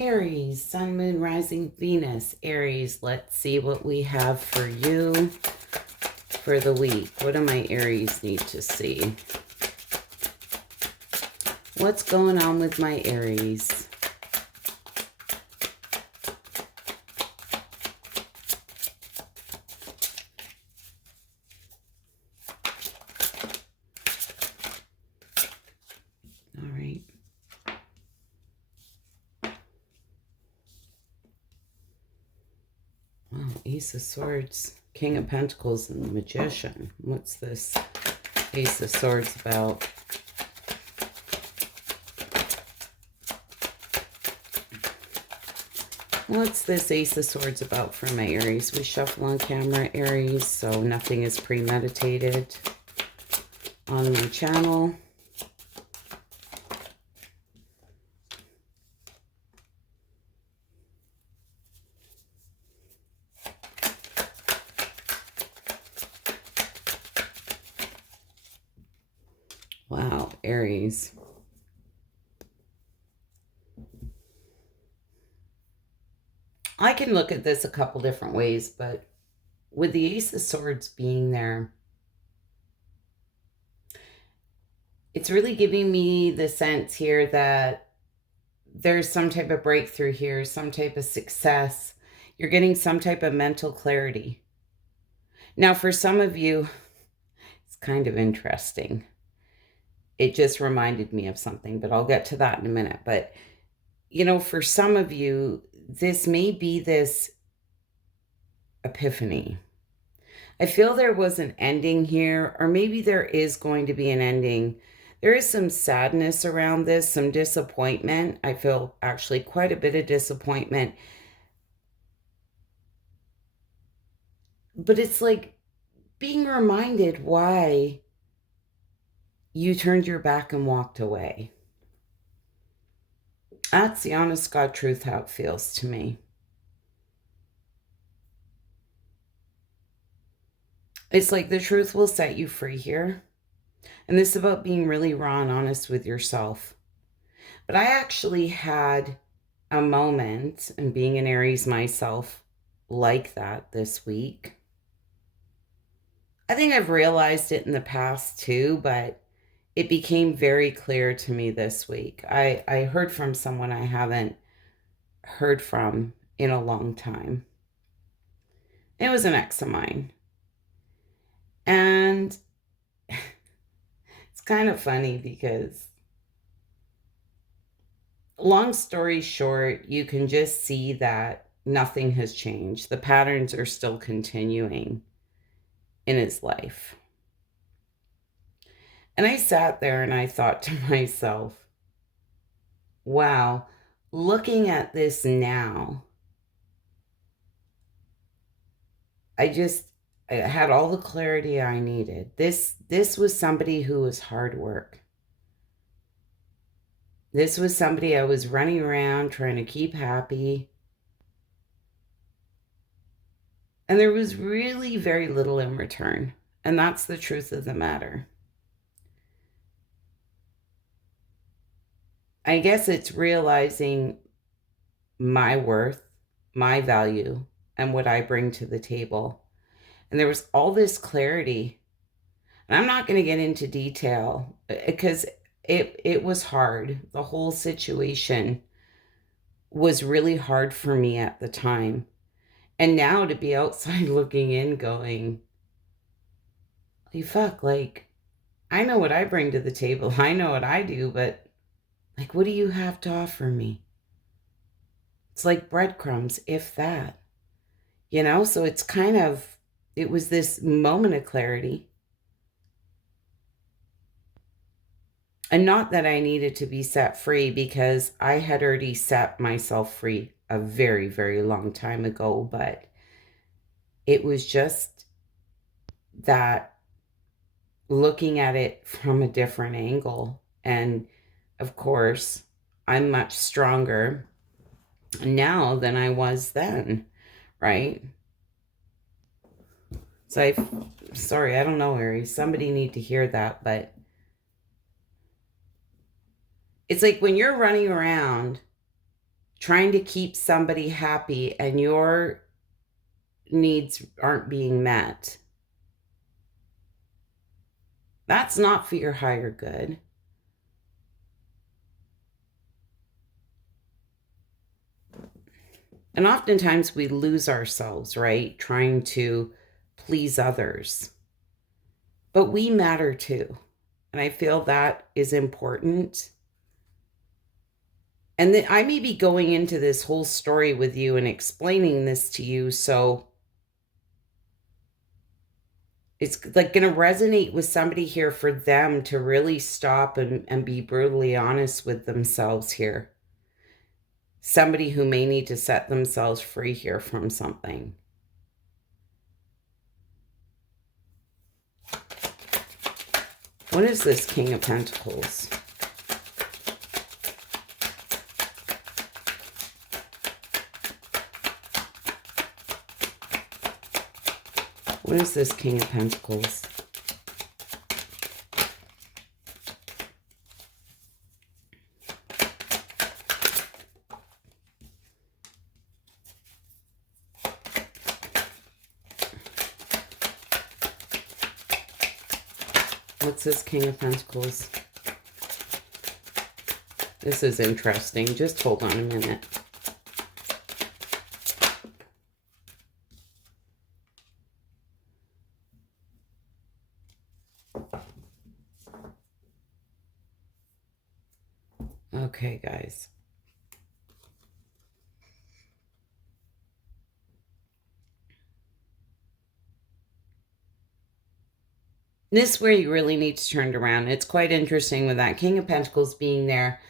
Aries, Sun, Moon, Rising, Venus. Aries, let's see what we have for you for the week. What do my Aries need to see? What's going on with my Aries? All right. Wow, Ace of Swords, King of Pentacles, and the Magician. What's this Ace of Swords about? What's this Ace of Swords about for my Aries? We shuffle on camera, Aries, so nothing is premeditated on my channel. Wow, Aries. I can look at this a couple different ways, but with the Ace of Swords being there, it's really giving me the sense here that there's some type of breakthrough here, some type of success. You're getting some type of mental clarity. Now, for some of you, it's kind of interesting. It just reminded me of something, but I'll get to that in a minute. But, you know, for some of you, this may be this epiphany. I feel there was an ending here, or maybe there is going to be an ending. There is some sadness around this, some disappointment. I feel actually quite a bit of disappointment. But it's like being reminded why you turned your back and walked away. That's the honest God truth how it feels to me. It's like the truth will set you free here. And this is about being really raw and honest with yourself. But I actually had a moment, and being an Aries myself, like that this week. I think I've realized it in the past too, but it became very clear to me this week. I heard from someone I haven't heard from in a long time. It was an ex of mine. And it's kind of funny because, long story short, you can just see that nothing has changed. The patterns are still continuing in his life. And I sat there and I thought to myself, wow, looking at this now, I had all the clarity I needed. This was somebody who was hard work. This was somebody I was running around trying to keep happy. And there was really very little in return. And that's the truth of the matter. I guess it's realizing my worth, my value, and what I bring to the table. And there was all this clarity. And I'm not going to get into detail because it was hard. The whole situation was really hard for me at the time. And now to be outside looking in going, hey, fuck, like, I know what I bring to the table. I know what I do, but like, what do you have to offer me? It's like breadcrumbs, if that, you know? So it's kind of, it was this moment of clarity. And not that I needed to be set free, because I had already set myself free a very, very long time ago, but it was just that looking at it from a different angle. And of course, I'm much stronger now than I was then, right? So sorry, I don't know, Aries. Somebody need to hear that, but it's like when you're running around trying to keep somebody happy and your needs aren't being met. That's not for your higher good. And oftentimes we lose ourselves, right? Trying to please others. But we matter too. And I feel that is important. And I may be going into this whole story with you and explaining this to you. So it's like going to resonate with somebody here for them to really stop and be brutally honest with themselves here. Somebody who may need to set themselves free here from something. What is this King of Pentacles? What is this King of Pentacles? What's this King of Pentacles? This is interesting. Just hold on a minute. Okay, guys. This is where you really need to turn it around. It's quite interesting with that King of Pentacles being there.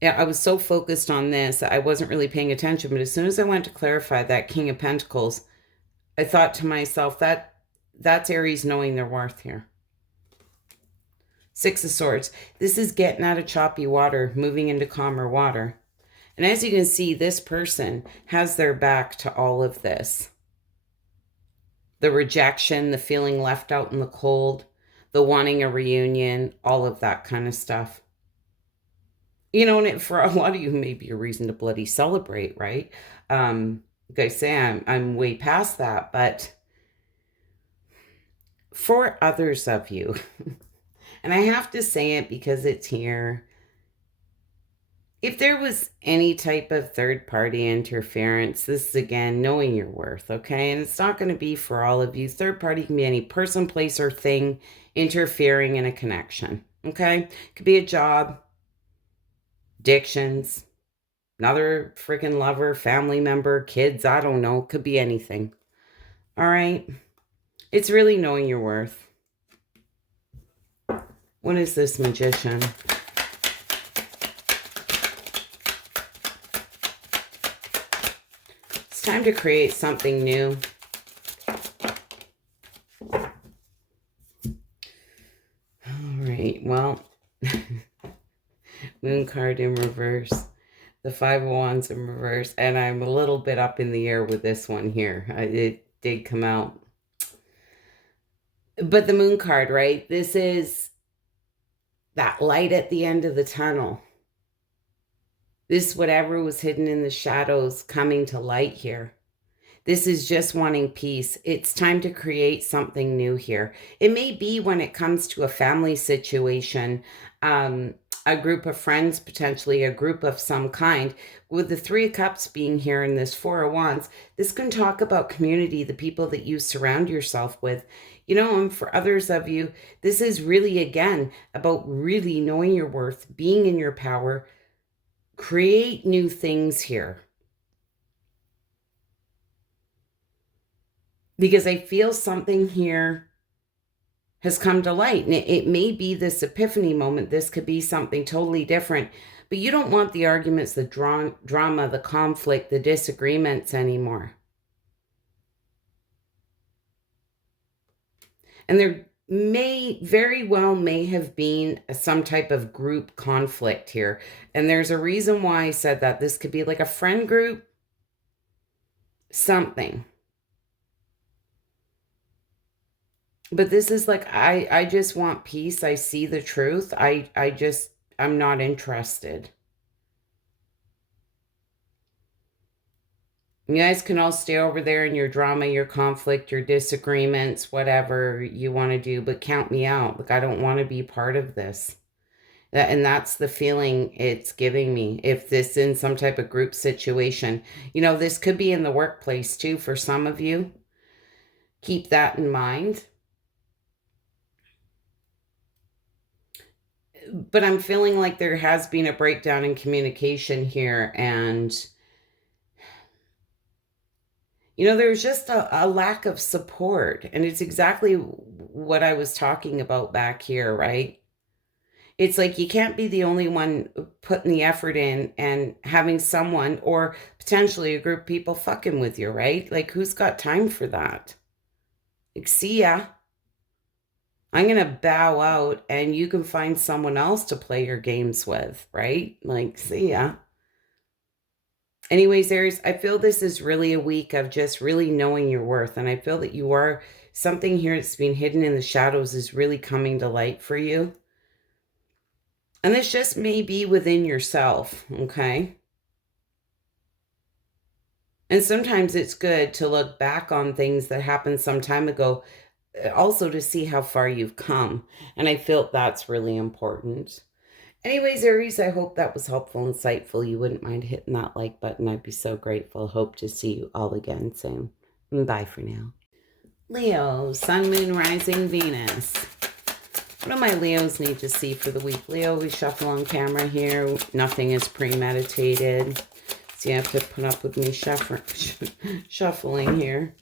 Yeah, I was so focused on this, I wasn't really paying attention. But as soon as I went to clarify that King of Pentacles, I thought to myself, that's Aries knowing their worth here. Six of Swords. This is getting out of choppy water, moving into calmer water. And as you can see, this person has their back to all of this. The rejection, the feeling left out in the cold, the wanting a reunion, all of that kind of stuff. You know, and for a lot of you, maybe a reason to bloody celebrate, right? Like I say, I'm way past that. But for others of you, and I have to say it because it's here, if there was any type of third-party interference, this is, again, knowing your worth, okay? And it's not going to be for all of you. Third party can be any person, place, or thing interfering in a connection, okay? Could be a job, addictions, another freaking lover, family member, kids, I don't know. Could be anything, all right? It's really knowing your worth. What is this Magician? It's time to create something new. All right, well, Moon card in reverse, the Five of Wands in reverse, and I'm a little bit up in the air with this one here. It did come out. But the Moon card, right? This is that light at the end of the tunnel. This, whatever was hidden in the shadows, coming to light here. This is just wanting peace. It's time to create something new here. It may be when it comes to a family situation, a group of friends, potentially a group of some kind. With the Three of Cups being here and this Four of Wands, this can talk about community, the people that you surround yourself with. You know, and for others of you, this is really, again, about really knowing your worth, being in your power, create new things here. Because I feel something here has come to light. And it may be this epiphany moment. This could be something totally different. But you don't want the arguments, the drama, the conflict, the disagreements anymore. And there very well may have been some type of group conflict here. And there's a reason why I said that. This could be like a friend group, something. But this is like, I just want peace. I see the truth. I'm not interested. You guys can all stay over there in your drama, your conflict, your disagreements, whatever you want to do, but count me out. Like, I don't want to be part of this. And that's the feeling it's giving me. If this in some type of group situation, this could be in the workplace too for some of you. Keep that in mind. But I'm feeling like there has been a breakdown in communication here, and there's just a lack of support. And it's exactly what I was talking about back here, right? It's like you can't be the only one putting the effort in and having someone or potentially a group of people fucking with you, right? Like, who's got time for that? Like, see ya. I'm going to bow out and you can find someone else to play your games with, right? Like, see ya. Anyways, Aries, I feel this is really a week of just really knowing your worth. And I feel that you are something here that's been hidden in the shadows is really coming to light for you. And this just may be within yourself, okay? And sometimes it's good to look back on things that happened some time ago, also to see how far you've come. And I feel that's really important. Anyways, Aries, I hope that was helpful and insightful. You wouldn't mind hitting that like button. I'd be so grateful. Hope to see you all again soon. Bye for now. Leo, Sun, Moon, Rising, Venus. What do my Leos need to see for the week? Leo, we shuffle on camera here. Nothing is premeditated. So you have to put up with me shuffling here.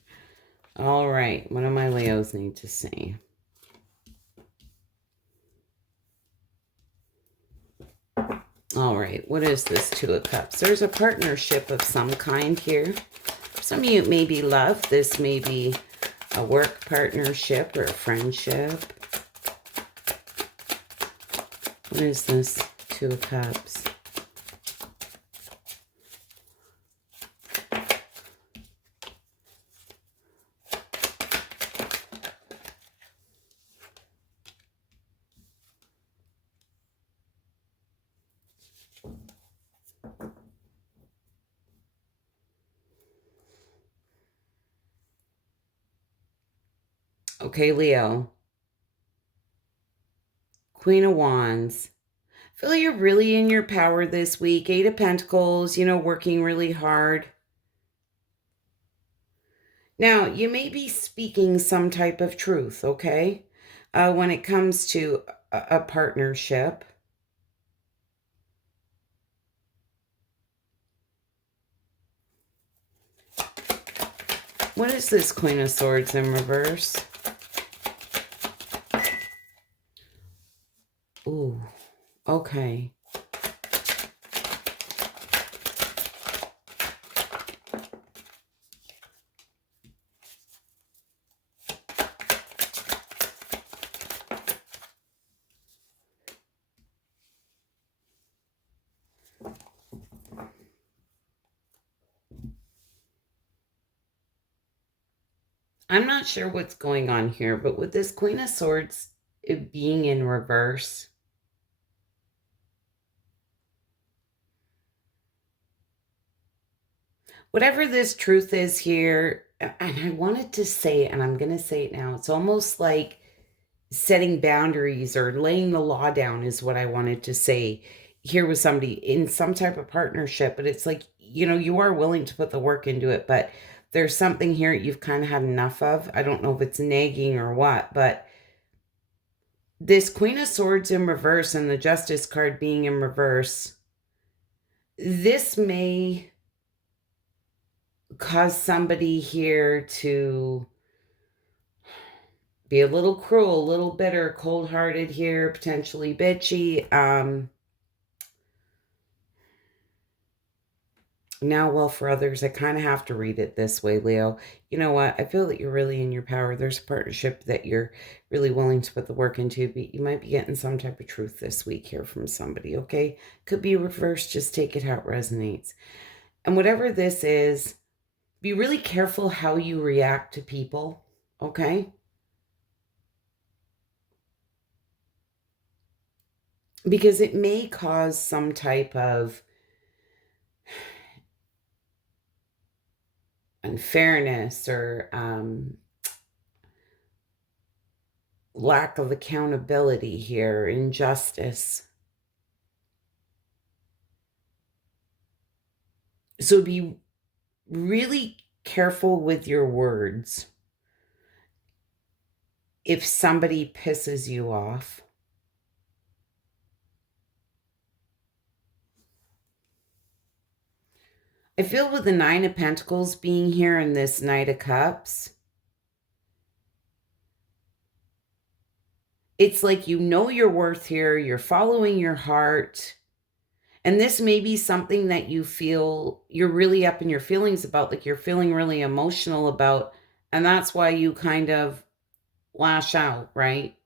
All right. What do my Leos need to see? All right. What is this Two of Cups? There's a partnership of some kind here. Some of you maybe love. This may be a work partnership or a friendship. What is this Two of Cups? Okay, Leo. Queen of Wands. I feel you're really in your power this week. Eight of Pentacles, working really hard. Now, you may be speaking some type of truth, okay? When it comes to a partnership. What is this Queen of Swords in reverse? Ooh, okay. I'm not sure what's going on here, but with this Queen of Swords it being in reverse, whatever this truth is here, and I wanted to say it, and I'm going to say it now, it's almost like setting boundaries or laying the law down is what I wanted to say here with somebody in some type of partnership. But it's like, you are willing to put the work into it, but there's something here you've kind of had enough of. I don't know if it's nagging or what, but this Queen of Swords in reverse and the Justice card being in reverse, this may cause somebody here to be a little cruel, a little bitter, cold-hearted here, potentially bitchy. Now, well, for others, I kind of have to read it this way, Leo. You know what? I feel that you're really in your power. There's a partnership that you're really willing to put the work into, but you might be getting some type of truth this week here from somebody, okay? Could be reversed. Just take it how it resonates. And whatever this is, be really careful how you react to people, okay? Because it may cause some type of unfairness or lack of accountability here, injustice. So be really careful with your words. If somebody pisses you off, I feel with the Nine of Pentacles being here and this Knight of Cups, it's like you know your worth here, you're following your heart, and this may be something that you feel you're really up in your feelings about, like you're feeling really emotional about, and that's why you kind of lash out, right?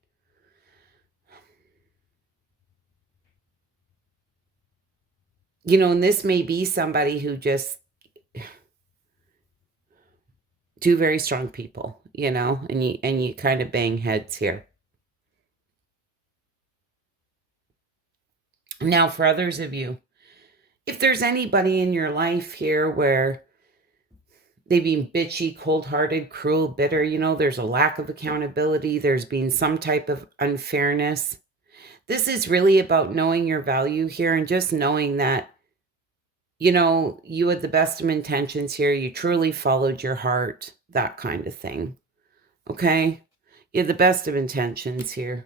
You know, and this may be somebody who just two very strong people, you know, and you kind of bang heads here. Now, for others of you, if there's anybody in your life here where they've been bitchy, cold-hearted, cruel, bitter, you know, there's a lack of accountability, there's been some type of unfairness. This is really about knowing your value here and just knowing that, you know, you had the best of intentions here, you truly followed your heart, that kind of thing. Okay? You have the best of intentions here.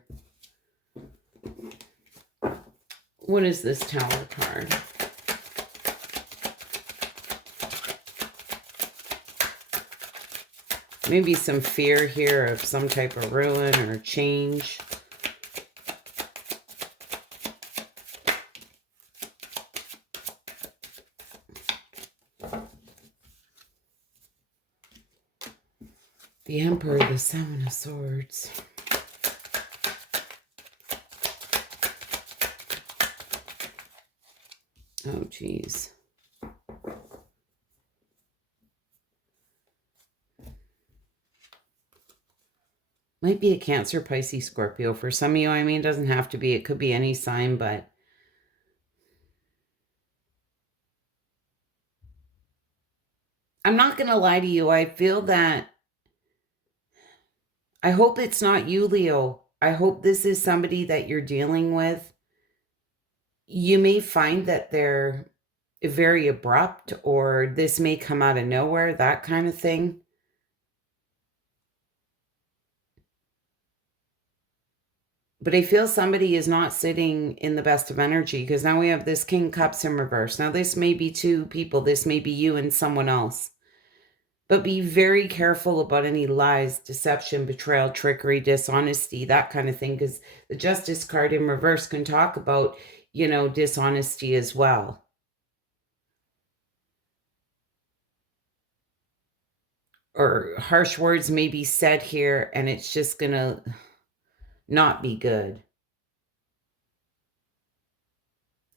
What is this Tower card? Maybe some fear here of some type of ruin or change. The Emperor, the Seven of Swords. Oh, geez. Might be a Cancer, Pisces, Scorpio. For some of you, I mean, it doesn't have to be. It could be any sign, but I'm not going to lie to you. I feel that I hope it's not you, Leo. I hope this is somebody that you're dealing with. You may find that they're very abrupt, or this may come out of nowhere, that kind of thing. But I feel somebody is not sitting in the best of energy, because now we have this King Cups in reverse. Now this may be two people. This may be you and someone else. But be very careful about any lies, deception, betrayal, trickery, dishonesty, that kind of thing, because the Justice card in reverse can talk about, you know, dishonesty as well. Or harsh words may be said here, and it's just going to not be good.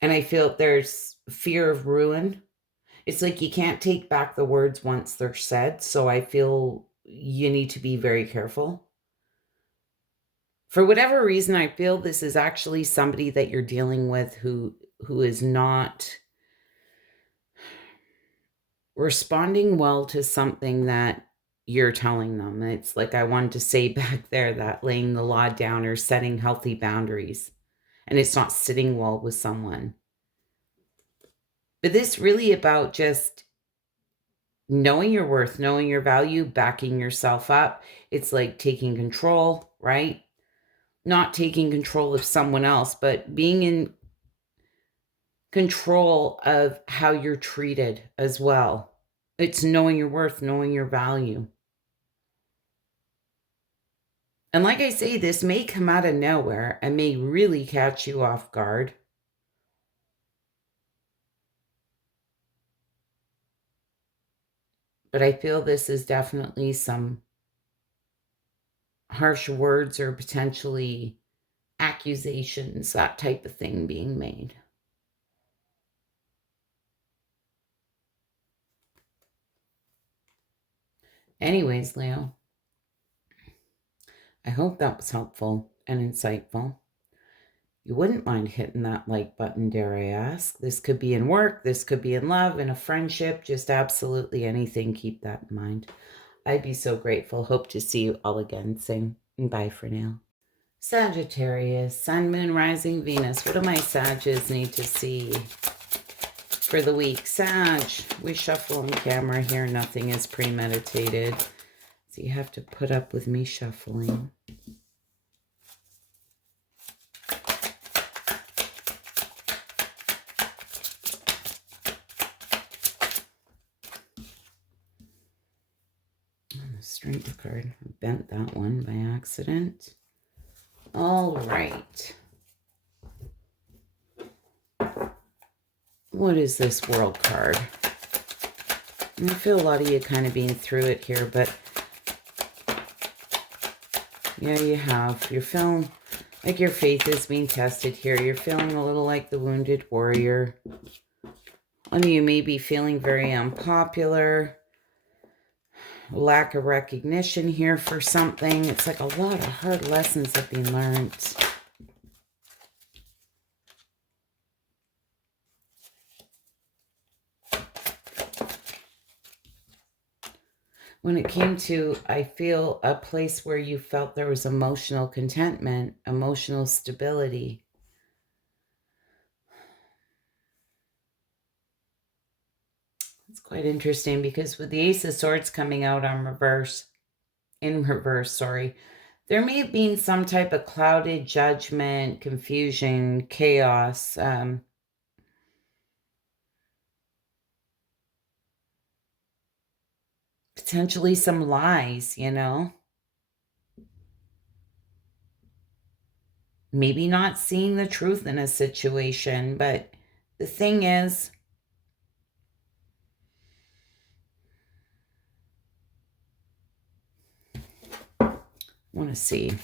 And I feel there's fear of ruin. It's like you can't take back the words once they're said, so I feel you need to be very careful. For whatever reason, I feel this is actually somebody that you're dealing with who is not responding well to something that you're telling them. It's like I wanted to say back there, that laying the law down or setting healthy boundaries, and it's not sitting well with someone. But this really about just knowing your worth, knowing your value, backing yourself up. It's like taking control, right? Not taking control of someone else, but being in control of how you're treated as well. It's knowing your worth, knowing your value. And like I say, this may come out of nowhere and may really catch you off guard. But I feel this is definitely some harsh words or potentially accusations, that type of thing being made. Anyways, Leo, I hope that was helpful and insightful. you wouldn't mind hitting that like button, dare I ask. This could be in work, this could be in love, in a friendship, just absolutely anything. Keep that in mind. I'd be so grateful. Hope to see you all again soon. And bye for now. Sagittarius, Sun, Moon, Rising, Venus. What do my Sages need to see for the week? Sag, we shuffle on camera here. Nothing is premeditated. So you have to put up with me shuffling. Strength card. I bent that one by accident. All right. What is this World card? I feel a lot of you kind of being through it here, but yeah, you have. You're feeling like your faith is being tested here. You're feeling a little like the wounded warrior. One of you may be feeling very unpopular. Lack of recognition here for something. It's like a lot of hard lessons have been learned. When it came to, I feel, a place where you felt there was emotional contentment, emotional stability. It's quite interesting because with the Ace of Swords coming out in reverse, there may have been some type of clouded judgment, confusion, chaos, potentially some lies, you know? Maybe not seeing the truth in a situation, but the thing is, I want to see.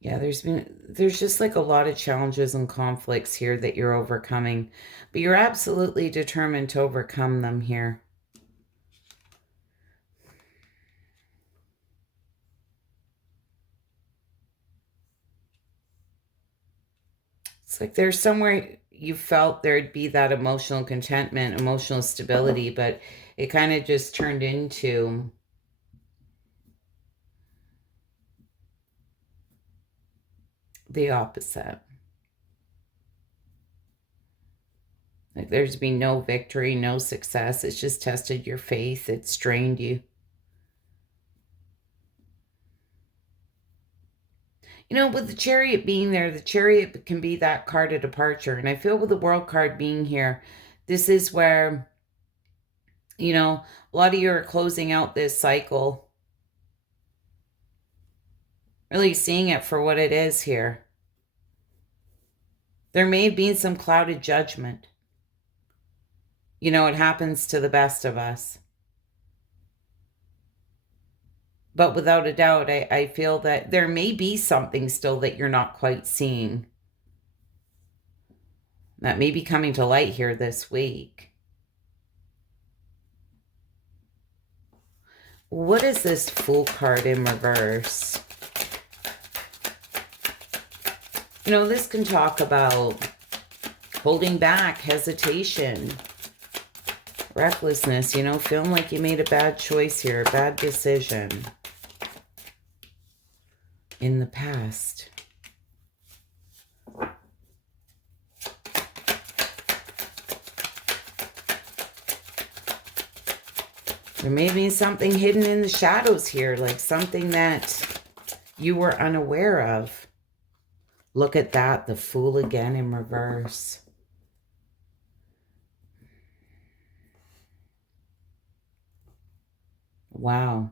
Yeah, there's just like a lot of challenges and conflicts here that you're overcoming, but you're absolutely determined to overcome them here. It's like there's somewhere you felt there'd be that emotional contentment, emotional stability, but it kind of just turned into the opposite. Like there's been no victory, no success. It's just tested your faith. It's strained you. You know, with the Chariot being there, the Chariot can be that card of departure. And I feel with the World card being here, this is where, you know, a lot of you are closing out this cycle. Really seeing it for what it is here. There may have been some clouded judgment. You know, it happens to the best of us. But without a doubt, I feel that there may be something still that you're not quite seeing. That may be coming to light here this week. What is this Fool card in reverse? You know, this can talk about holding back, hesitation, recklessness, you know, feeling like you made a bad choice here, a bad decision in the past. There may be something hidden in the shadows here, like something that you were unaware of. Look at that, the Fool again in reverse. Wow.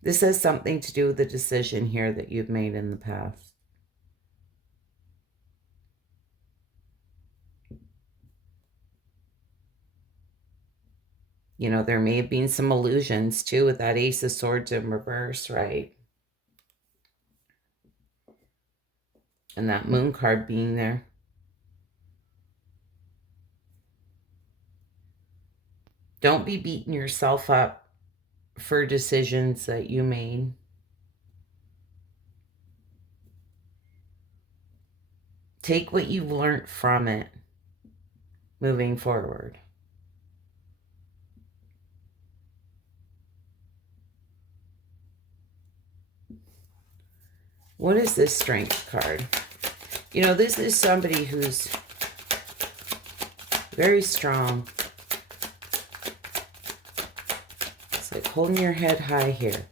This has something to do with the decision here that you've made in the past. You know, there may have been some illusions too with that Ace of Swords in reverse, right? And that Moon card being there. Don't be beating yourself up for decisions that you made. Take what you've learned from it moving forward. What is this Strength card? You know, this is somebody who's very strong. It's like holding your head high here.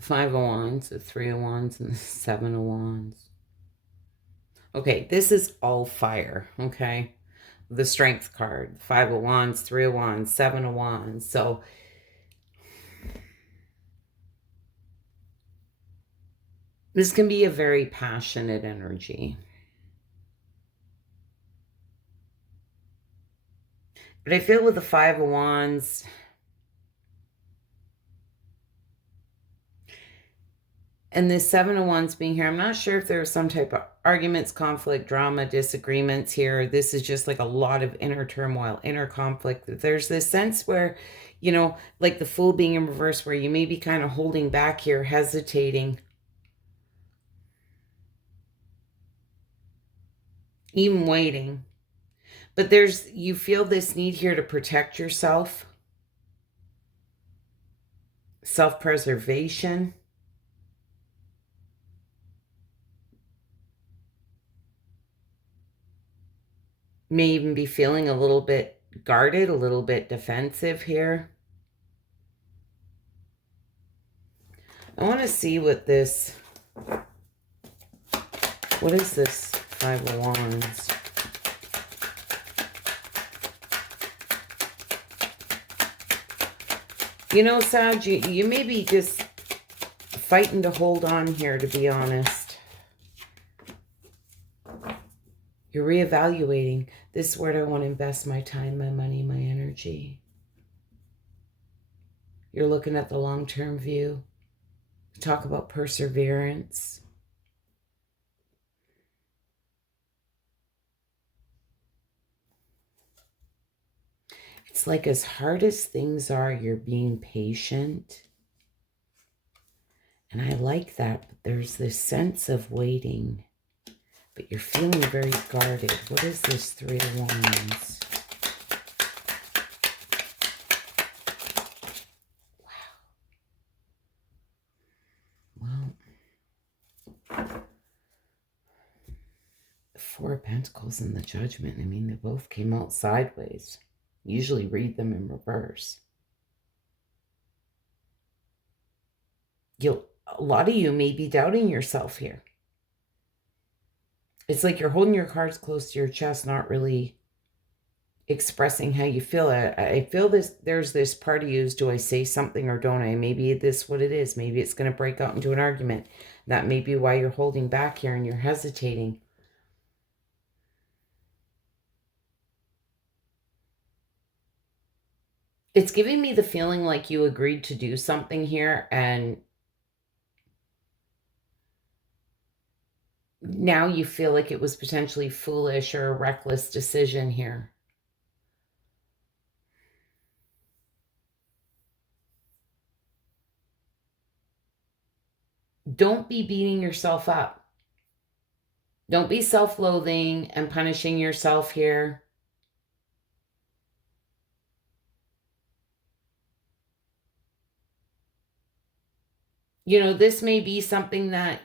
Five of Wands, the Three of Wands, and the Seven of Wands. Okay, this is all fire, okay? The Strength card, Five of Wands, Three of Wands, Seven of Wands. So this can be a very passionate energy. But I feel with the Five of Wands, and this Seven of Wands being here, I'm not sure if there's some type of arguments, conflict, drama, disagreements here. This is just like a lot of inner turmoil, inner conflict. There's this sense where, you know, like the Fool being in reverse, where you may be kind of holding back here, hesitating, even waiting. But you feel this need here to protect yourself, self-preservation. May even be feeling a little bit guarded, a little bit defensive here. I want to see what is this Five of Wands? You know, Sag, you may be just fighting to hold on here, to be honest. You're reevaluating. This is where I want to invest my time, my money, my energy. You're looking at the long-term view. Talk about perseverance. It's like as hard as things are, you're being patient. And I like that, but there's this sense of waiting. But you're feeling very guarded. What is this Three of Wands? Wow. Well, the Four of Pentacles and the Judgment. I mean, they both came out sideways. Usually read them in reverse. A lot of you may be doubting yourself here. It's like you're holding your cards close to your chest, not really expressing how you feel. I feel there's this part of you, do I say something or don't I? Maybe this what it is. Maybe it's going to break out into an argument. That may be why you're holding back here and you're hesitating. It's giving me the feeling like you agreed to do something here and now you feel like it was potentially foolish or a reckless decision here. Don't be beating yourself up. Don't be self-loathing and punishing yourself here. You know, this may be something that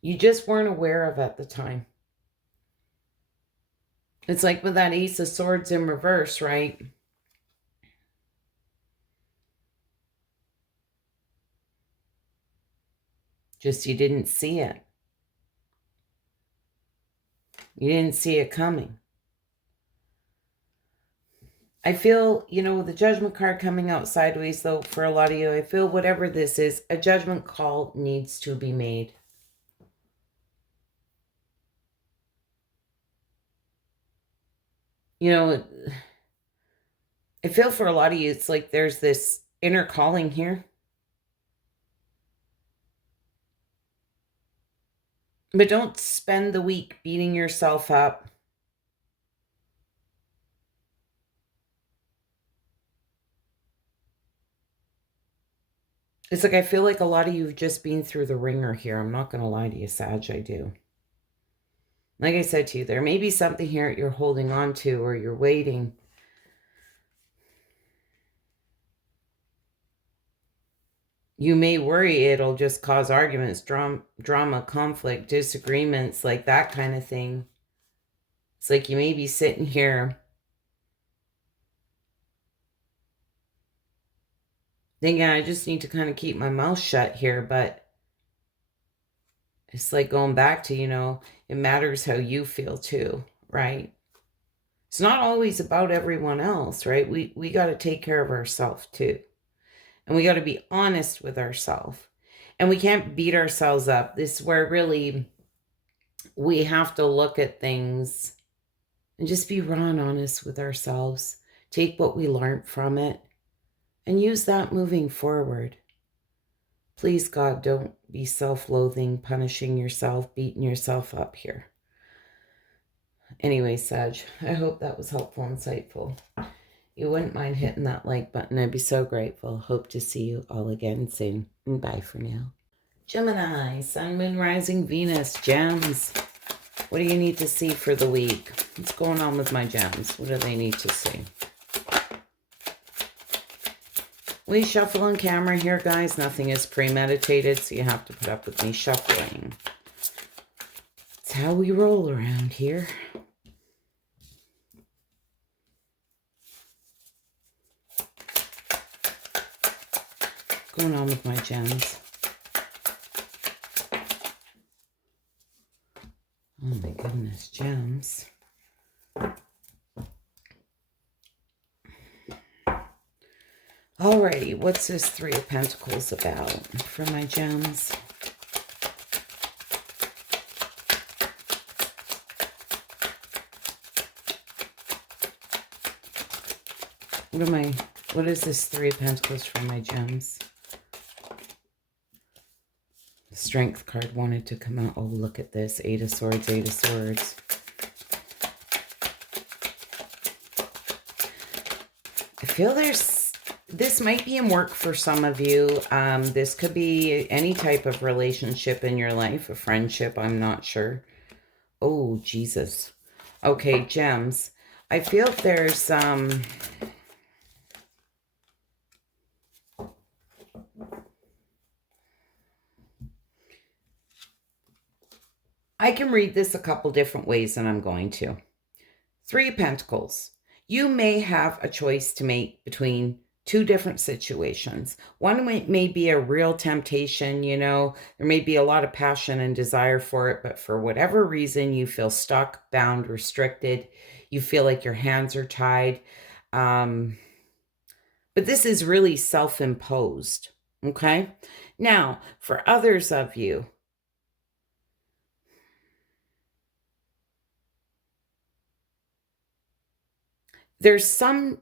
you just weren't aware of at the time. It's like with that Ace of Swords in reverse, right? Just you didn't see it. You didn't see it coming. I feel, the Judgment card coming out sideways, though, for a lot of you, I feel whatever this is, a judgment call needs to be made. I feel for a lot of you, it's like there's this inner calling here. But don't spend the week beating yourself up. It's like I feel like a lot of you have just been through the ringer here. I'm not going to lie to you, Sag, I do. Like I said to you, there may be something here you're holding on to or you're waiting. You may worry it'll just cause arguments, drama, conflict, disagreements, like that kind of thing. It's like you may be sitting here thinking, I just need to kind of keep my mouth shut here, but it's like going back to, it matters how you feel too, right? It's not always about everyone else, right? We got to take care of ourselves too. And we got to be honest with ourselves. And we can't beat ourselves up. This is where really we have to look at things and just be raw and honest with ourselves. Take what we learned from it and use that moving forward. Please, God, don't be self-loathing, punishing yourself, beating yourself up here. Anyway, Sag, I hope that was helpful, insightful. You wouldn't mind hitting that like button. I'd be so grateful. Hope to see you all again soon. Bye for now. Gemini, Sun, Moon, Rising, Venus, gems. What do you need to see for the week? What's going on with my gems? What do they need to see? We shuffle on camera here, guys. Nothing is premeditated, so you have to put up with me shuffling. It's how we roll around here. What's going on with my gems? Oh my goodness, gems. Alrighty, what's this Three of Pentacles about for my gems? What is this Three of Pentacles for my gems? The Strength card wanted to come out. Oh, look at this. Eight of Swords, Eight of Swords. I feel this might be in work for some of you. This could be any type of relationship in your life, a friendship, I'm not sure. Oh, Jesus. Okay, gems. I feel there's I can read this a couple different ways, and I'm going to. Three of Pentacles. You may have a choice to make between two different situations. One may be a real temptation, there may be a lot of passion and desire for it, but for whatever reason, you feel stuck, bound, restricted. You feel like your hands are tied. But this is really self-imposed, okay? Now, for others of you, there's some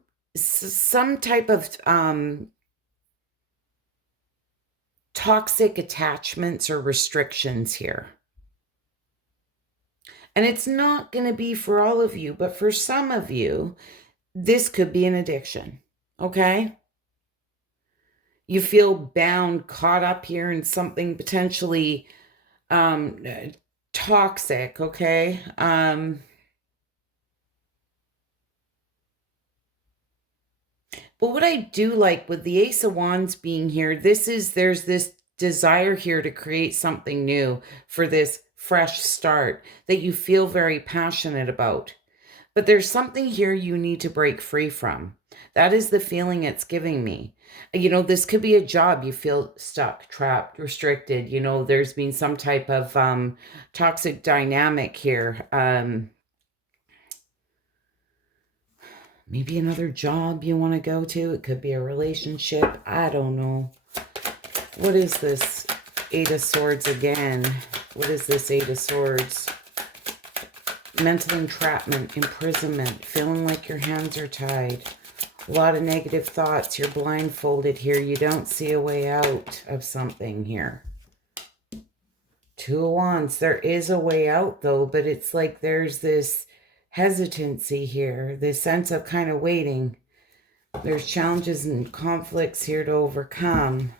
type of toxic attachments or restrictions here. And it's not going to be for all of you, but for some of you, this could be an addiction, okay? You feel bound, caught up here in something potentially toxic, okay? But what I do like with the Ace of Wands being here, there's this desire here to create something new for this fresh start that you feel very passionate about. But there's something here you need to break free from. That is the feeling it's giving me. This could be a job you feel stuck, trapped, restricted. There's been some type of toxic dynamic here. Maybe another job you want to go to. It could be a relationship. I don't know. What is this Eight of Swords again? What is this Eight of Swords? Mental entrapment, imprisonment, feeling like your hands are tied. A lot of negative thoughts. You're blindfolded here. You don't see a way out of something here. Two of Wands. There is a way out, though, but it's like there's this hesitancy here, this sense of kind of waiting. There's challenges and conflicts here to overcome.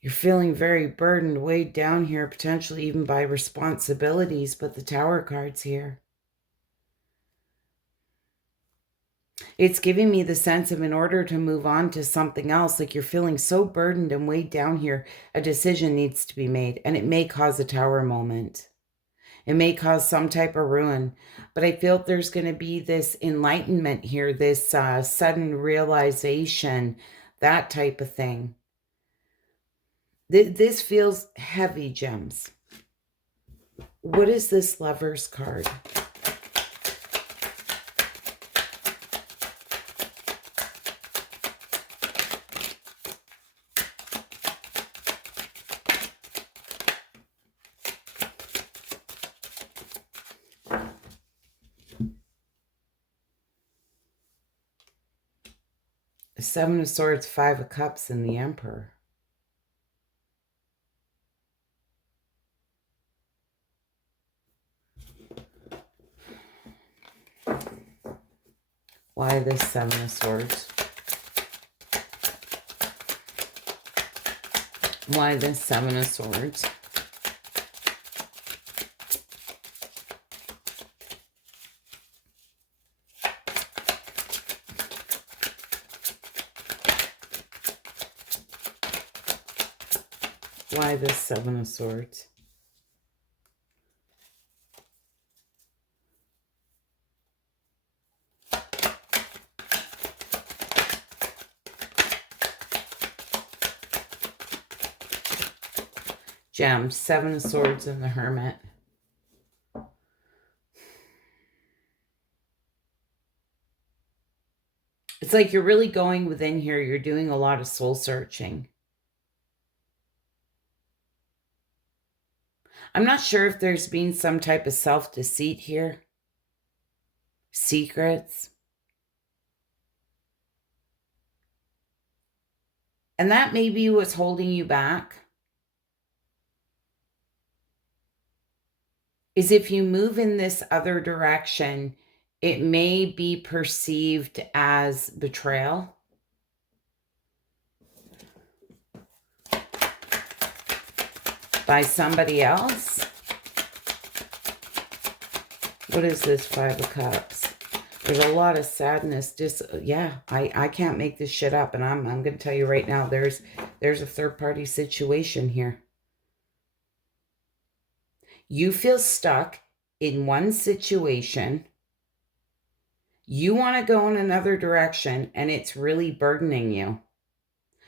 You're feeling very burdened, weighed down here, potentially even by responsibilities, but the Tower card's here. It's giving me the sense of, in order to move on to something else, like you're feeling so burdened and weighed down here, a decision needs to be made, and it may cause a Tower moment. It may cause some type of ruin, but I feel there's going to be this enlightenment here, this sudden realization, that type of thing. This feels heavy, Gems. What is this Lover's card? Seven of Swords, Five of Cups, and the Emperor. Why this Seven of Swords? Why this Seven of Swords? Why this Seven of Swords? Gems, Seven of Swords and the Hermit. It's like you're really going within here. You're doing a lot of soul searching. I'm not sure if there's been some type of self-deceit here. Secrets. And that may be what's holding you back. Is if you move in this other direction, it may be perceived as betrayal. By somebody else. What is this Five of Cups? There's a lot of sadness. I can't make this shit up. And I'm going to tell you right now, there's a third-party situation here. You feel stuck in one situation. You want to go in another direction, and it's really burdening you.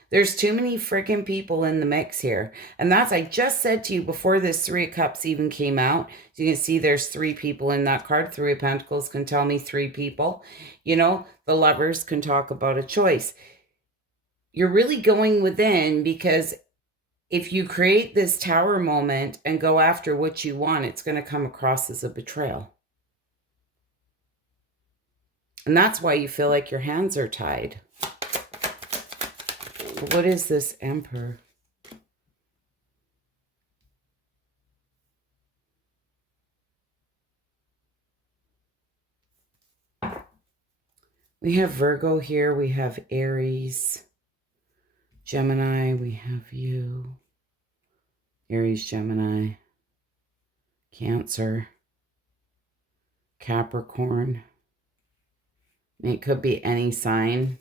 There's too many freaking people in the mix here. And that's, I just said to you before this Three of Cups even came out. So you can see there's three people in that card. Three of Pentacles can tell me three people. You know, the Lovers can talk about a choice. You're really going within, because if you create this Tower moment and go after what you want, it's going to come across as a betrayal. And that's why you feel like your hands are tied. What is this Emperor? We have Virgo here. We have Aries, Gemini. We have you. Aries, Gemini, Cancer, Capricorn. It could be any sign.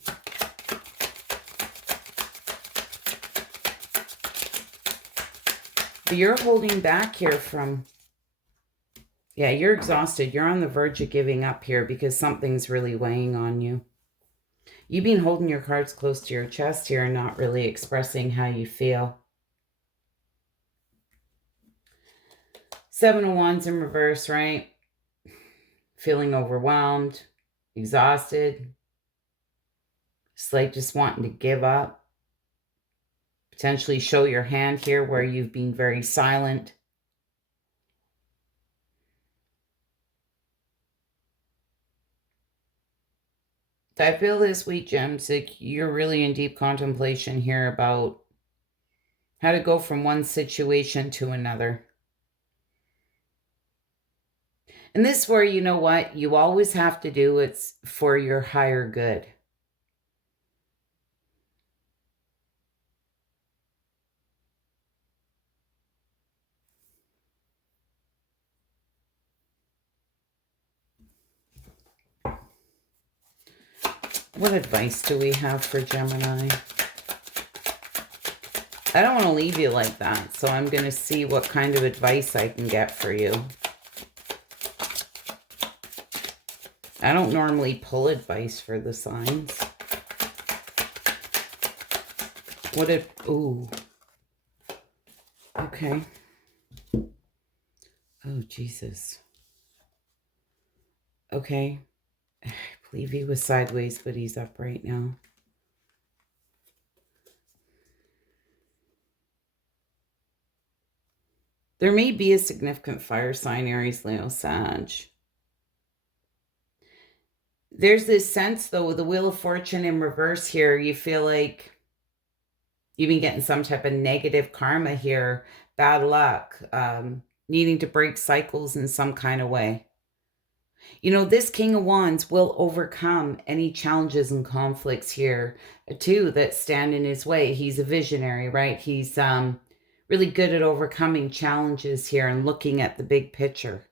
But you're holding back here from... Yeah, you're exhausted. You're on the verge of giving up here because something's really weighing on you. You've been holding your cards close to your chest here and not really expressing how you feel. Seven of Wands in reverse, right? Feeling overwhelmed. exhausted, it's like just wanting to give up. Potentially show your hand here where you've been very silent. I feel this week, Gems, like you're really in deep contemplation here about how to go from one situation to another. And this is where, you know what, you always have to do it's for your higher good. What advice do we have for Gemini? I don't want to leave you like that, so I'm going to see what kind of advice I can get for you. I don't normally pull advice for the signs. What if... Ooh. Okay. Oh, Jesus. Okay. I believe he was sideways, but he's up right now. There may be a significant fire sign, Aries, Leo, Sag. There's this sense, though, with the Wheel of Fortune in reverse here, you feel like you've been getting some type of negative karma here, bad luck, needing to break cycles in some kind of way. You know, this King of Wands will overcome any challenges and conflicts here, too, that stand in his way. He's a visionary, right? He's really good at overcoming challenges here and looking at the big picture.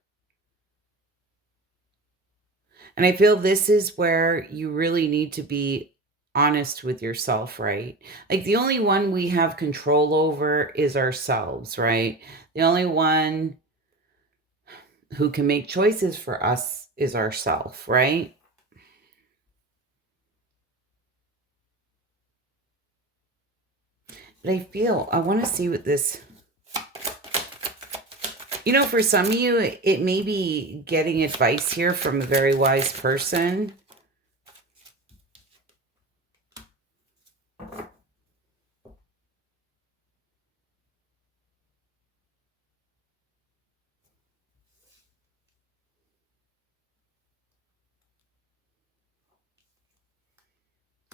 And I feel this is where you really need to be honest with yourself, right? Like the only one we have control over is ourselves, right? The only one who can make choices for us is ourself, right? But I want to see what this, you know, for some of you, it may be getting advice here from a very wise person.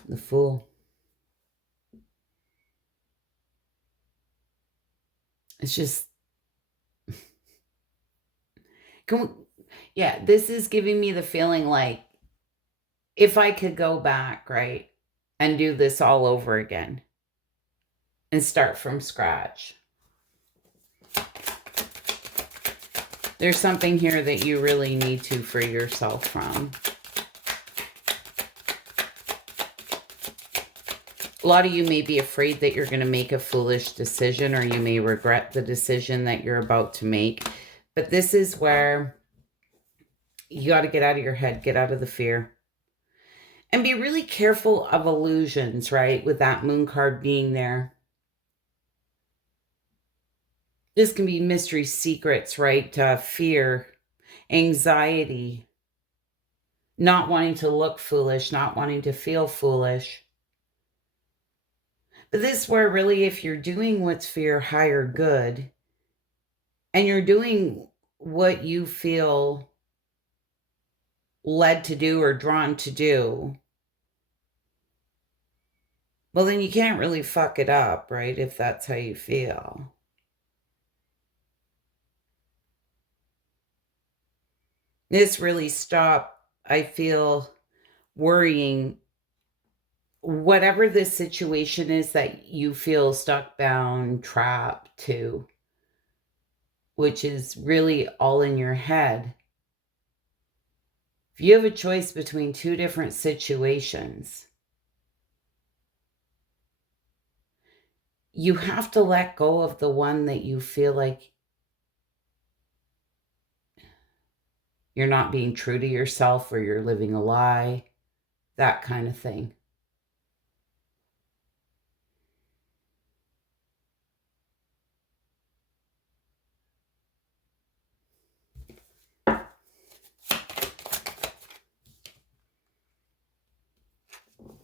The Fool. It's just, yeah, this is giving me the feeling like if I could go back, right, and do this all over again and start from scratch. There's something here that you really need to free yourself from. A lot of you may be afraid that you're going to make a foolish decision, or you may regret the decision that you're about to make. But this is where you got to get out of your head, get out of the fear. And be really careful of illusions, right? With that moon card being there. This can be mystery, secrets, right? Fear, anxiety, not wanting to look foolish, not wanting to feel foolish. But this is where really, if you're doing what's for your higher good, and you're doing what you feel led to do or drawn to do, well, then you can't really fuck it up, right? If that's how you feel. This really stop, I feel, worrying. Whatever this situation is that you feel stuck, bound, trapped to, which is really all in your head. If you have a choice between two different situations, you have to let go of the one that you feel like you're not being true to yourself, or you're living a lie, that kind of thing.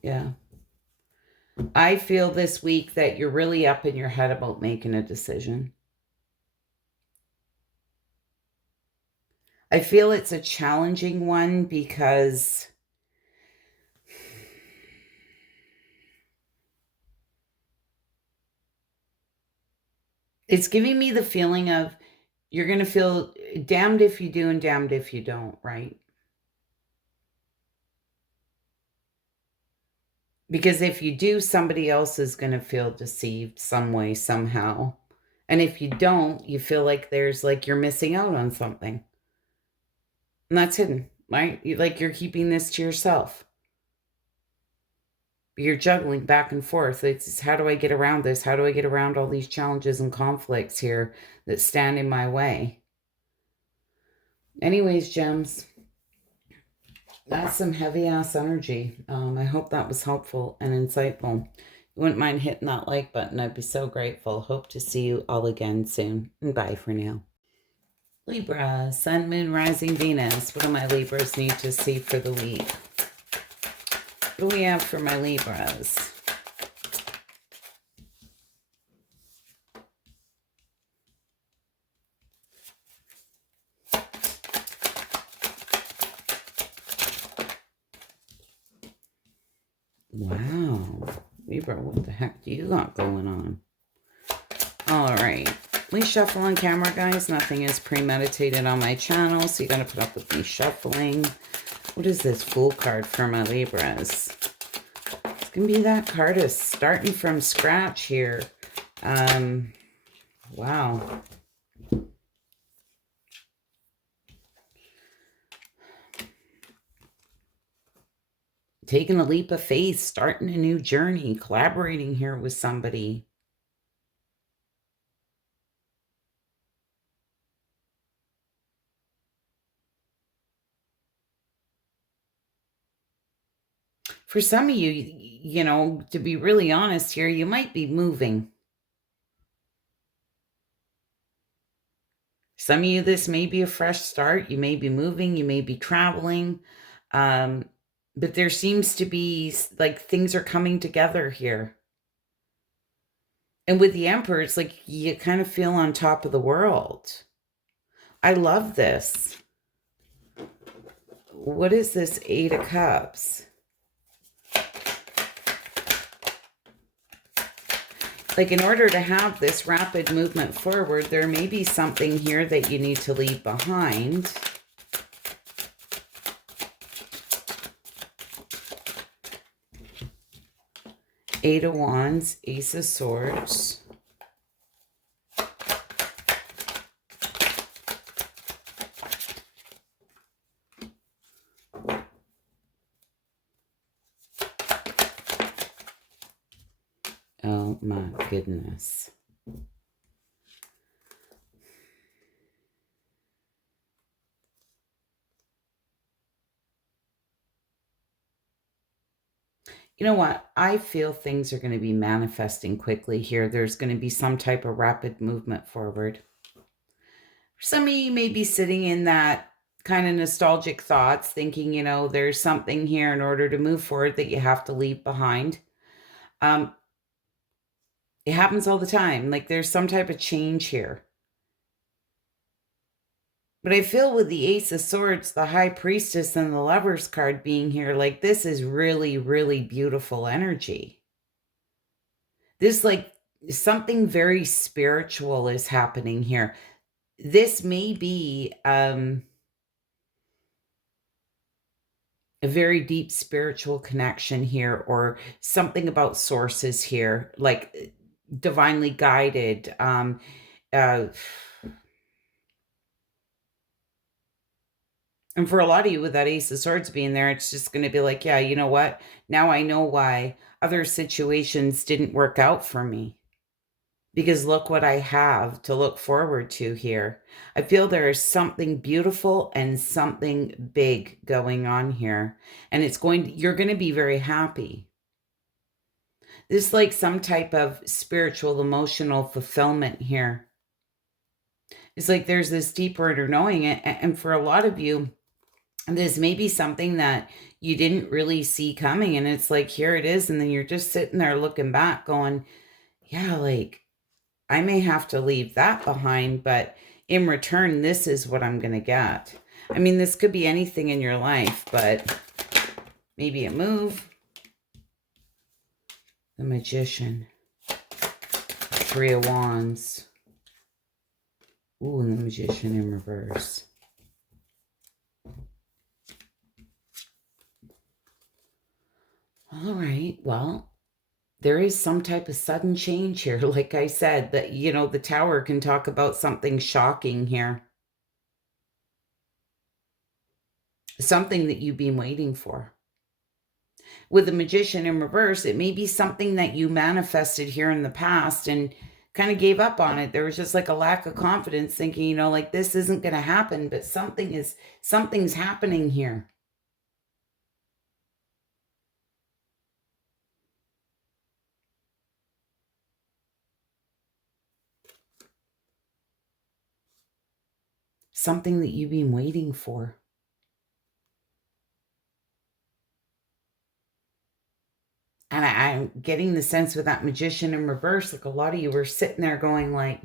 Yeah. I feel this week that you're really up in your head about making a decision. I feel it's a challenging one because it's giving me the feeling of you're going to feel damned if you do and damned if you don't, right? Because if you do, somebody else is going to feel deceived some way, somehow. And if you don't, you feel like there's like you're missing out on something. And that's hidden, right? Like you're keeping this to yourself. You're juggling back and forth. It's how do I get around this? How do I get around all these challenges and conflicts here that stand in my way? Anyways, gems, that's some heavy ass energy. I hope that was helpful and insightful. You wouldn't mind hitting that like button. I'd be so grateful. Hope to see you all again soon. And bye for now. Libra, Sun, Moon, Rising, Venus. What do my Libras need to see for the week? What do we have for my Libras? Wow. Libra, what the heck do you got going on? All right. We shuffle on camera, guys. Nothing is premeditated on my channel, so you got to put up with me shuffling. What is this Fool card for my Libras? It's going to be that card is starting from scratch here. Wow. Taking a leap of faith, starting a new journey, collaborating here with somebody. For some of you, you know, to be really honest here, you might be moving. Some of you, this may be a fresh start. You may be moving, you may be traveling. But there seems to be like things are coming together here. And with the Emperor, it's like you kind of feel on top of the world. I love this. What is this Eight of Cups? Like in order to have this rapid movement forward, there may be something here that you need to leave behind. Eight of Wands, Ace of Swords. Oh my goodness. You know what? I feel things are going to be manifesting quickly here. There's going to be some type of rapid movement forward. Some of you may be sitting in that kind of nostalgic thoughts, thinking, you know, there's something here in order to move forward that you have to leave behind. It happens all the time. Like there's some type of change here. But I feel with the Ace of Swords, the High Priestess, and the Lover's card being here, like this is really, really beautiful energy. This, like, something very spiritual is happening here. This may be a very deep spiritual connection here, or something about sources here, like divinely guided. And for a lot of you with that Ace of Swords being there, it's just going to be like, yeah, you know what? Now I know why other situations didn't work out for me. Because look what I have to look forward to here. I feel there is something beautiful and something big going on here. And you're going to be very happy. This is like some type of spiritual, emotional fulfillment here. It's like there's this deeper inner knowing. And for a lot of you, this may be something that you didn't really see coming, and it's like, here it is, and then you're just sitting there looking back going, yeah, like, I may have to leave that behind, but in return, this is what I'm going to get. I mean, this could be anything in your life, but maybe a move. The Magician. 3 of Wands. Ooh, and the Magician in reverse. All right, well, there is some type of sudden change here. Like I said, that, you know, the Tower can talk about something shocking here. Something that you've been waiting for. With the Magician in reverse, it may be something that you manifested here in the past and kind of gave up on it. There was just like a lack of confidence, thinking, you know, like, this isn't going to happen, but something's happening here. Something that you've been waiting for. And I'm getting the sense with that Magician in reverse, like, a lot of you were sitting there going, like,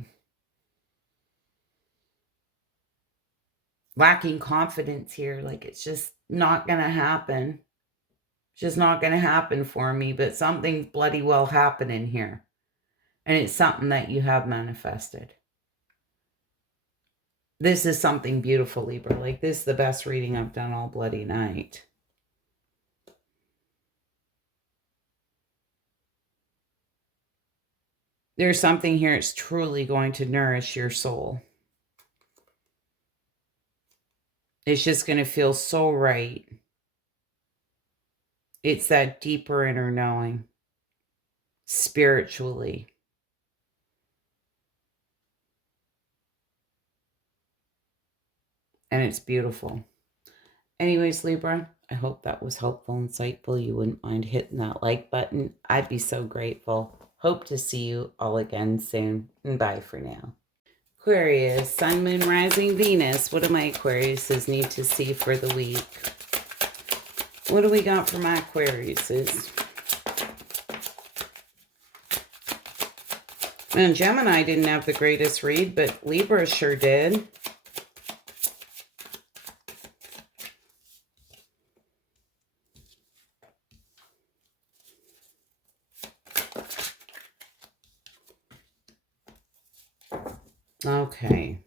lacking confidence here. Like, it's just not going to happen. It's just not going to happen for me, but something's bloody well happening here. And it's something that you have manifested. This is something beautiful, Libra. Like, this is the best reading I've done all bloody night. There's something here that's truly going to nourish your soul. It's just going to feel so right. It's that deeper inner knowing, spiritually. And it's beautiful. Anyways, Libra, I hope that was helpful, insightful. You wouldn't mind hitting that like button. I'd be so grateful. Hope to see you all again soon. And bye for now. Aquarius, Sun, Moon, Rising, Venus. What do my Aquariuses need to see for the week? What do we got for my Aquariuses? And Gemini didn't have the greatest read, but Libra sure did. Okay.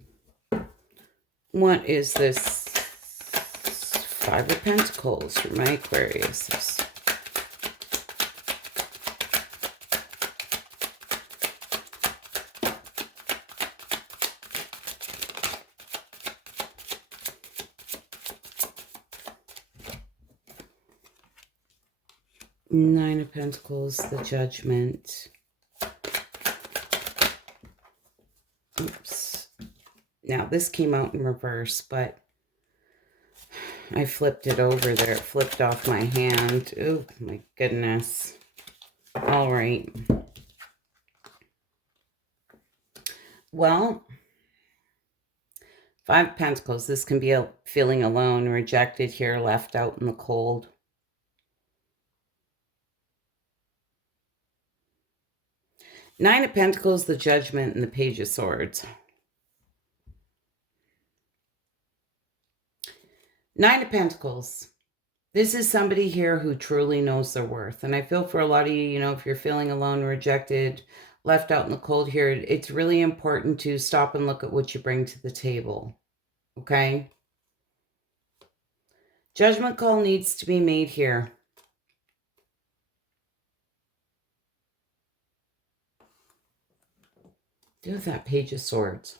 What is this? 5 of Pentacles for my Aquariuses. Nine of Pentacles, the Judgment. Oops. Now, this came out in reverse, but I flipped it over there. It flipped off my hand. Oh, my goodness. All right. Well, 5 of Pentacles. This can be feeling alone, rejected here, left out in the cold. Nine of Pentacles, the Judgment, and the Page of Swords. Nine of Pentacles. This is somebody here who truly knows their worth. And I feel for a lot of you, you know, if you're feeling alone, rejected, left out in the cold here, it's really important to stop and look at what you bring to the table. Okay? Judgment call needs to be made here. Do that Page of Swords.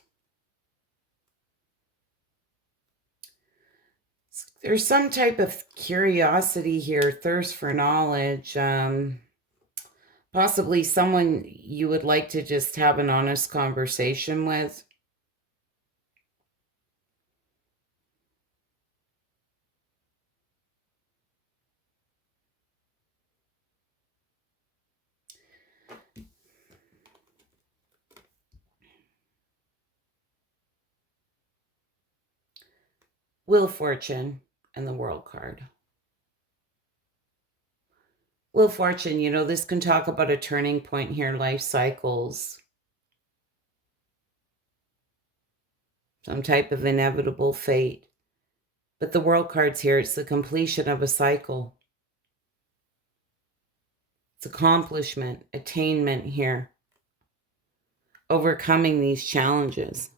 There's some type of curiosity here, thirst for knowledge. Possibly someone you would like to just have an honest conversation with. Wheel of Fortune. and the World card. Wheel of Fortune, this can talk about a turning point here, life cycles, some type of inevitable fate. But the World card's here, it's the completion of a cycle. It's accomplishment, attainment here, overcoming these challenges.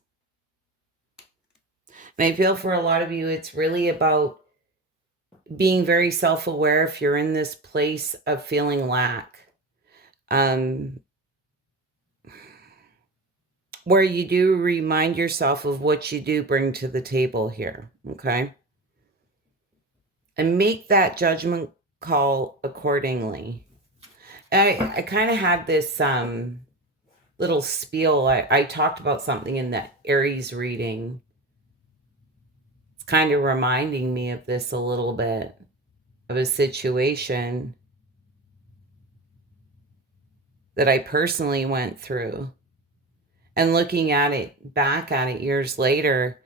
And I feel for a lot of you, it's really about being very self-aware if you're in this place of feeling lack. Where you do remind yourself of what you do bring to the table here, okay? And make that judgment call accordingly. I kind of had this little spiel. I talked about something in that Aries reading. It's kind of reminding me of this a little bit, of a situation that I personally went through. And looking at it, back at it years later,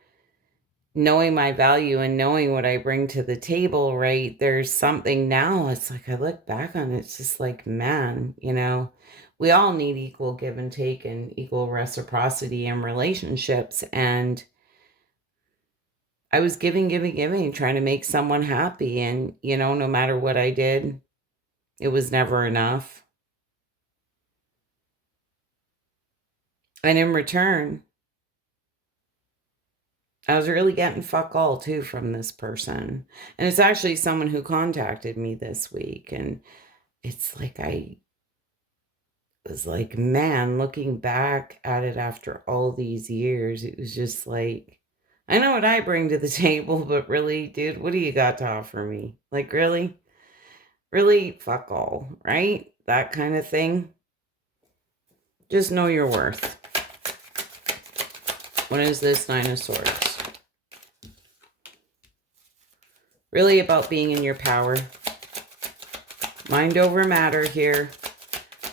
knowing my value and knowing what I bring to the table, right? There's something now, it's like I look back on it, it's just like, man, we all need equal give and take and equal reciprocity in relationships. And I was giving, trying to make someone happy. And, no matter what I did, it was never enough. And in return, I was really getting fuck all too from this person. And it's actually someone who contacted me this week. And it's like, I was like, man, looking back at it after all these years, it was just like, I know what I bring to the table, but really, dude, what do you got to offer me? Like, really? Really? Fuck all, right? That kind of thing. Just know your worth. What is this Nine of Swords? Really about being in your power. Mind over matter here.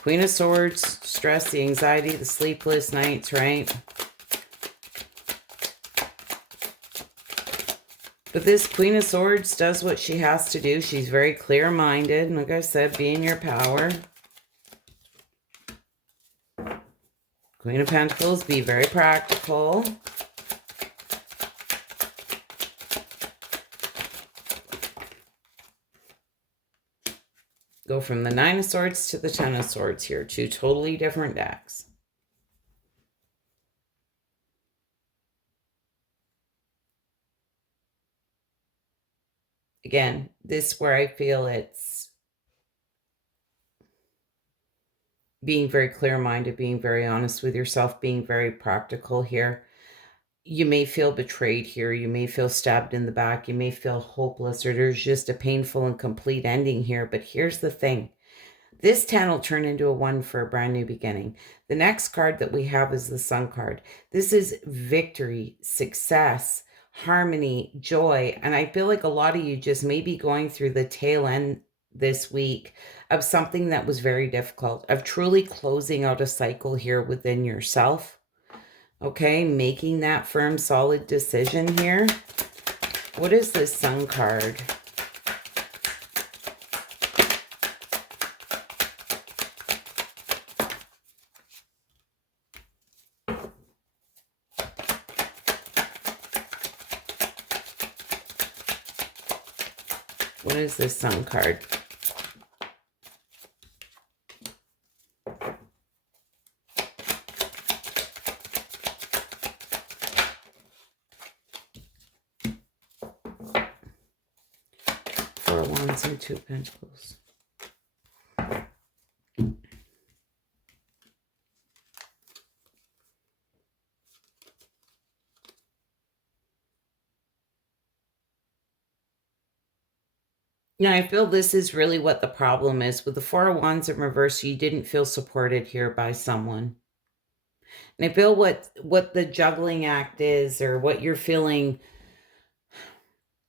Queen of Swords, stress, the anxiety, the sleepless nights, right? But this Queen of Swords does what she has to do. She's very clear-minded. Like I said, be in your power. Queen of Pentacles, be very practical. Go from the Nine of Swords to the Ten of Swords here. Two totally different decks. Again, this is where I feel it's being very clear-minded, being very honest with yourself, being very practical here. You may feel betrayed here. You may feel stabbed in the back. You may feel hopeless, or there's just a painful and complete ending here. But here's the thing. This 10 will turn into a 1 for a brand new beginning. The next card that we have is the Sun card. This is victory, success, harmony, joy. And I feel like a lot of you just may be going through the tail end this week of something that was very difficult, of truly closing out a cycle here within yourself. Okay, making that firm, solid decision here. What is this Sun card? What is this Sun card? Four of Wands and Two of Pentacles. Yeah, I feel this is really what the problem is. With the Four of Wands in reverse, you didn't feel supported here by someone. And I feel what the juggling act is, or what you're feeling,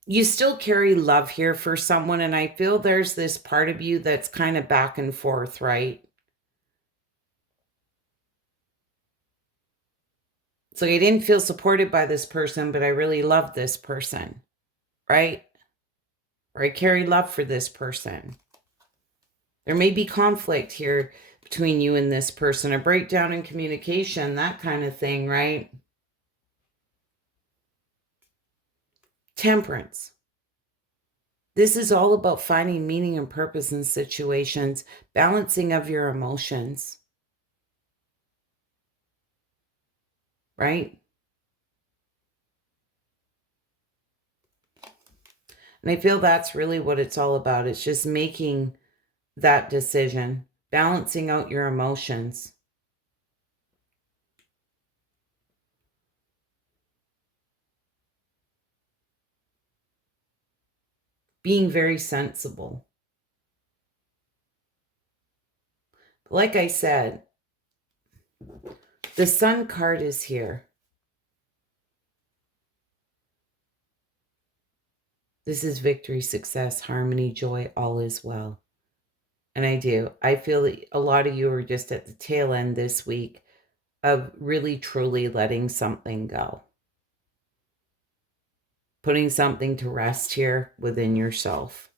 you still carry love here for someone. And I feel there's this part of you that's kind of back and forth, right? It's like I didn't feel supported by this person, but I really love this person, right? or I carry love for this person. There may be conflict here between you and this person, a breakdown in communication, that kind of thing, right? Temperance. This is all about finding meaning and purpose in situations, balancing of your emotions, right? And I feel that's really what it's all about. It's just making that decision, balancing out your emotions. Being very sensible. Like I said, the Sun card is here. This is victory, success, harmony, joy, all is well. And I do. I feel that a lot of you are just at the tail end this week of really, truly letting something go. Putting something to rest here within yourself.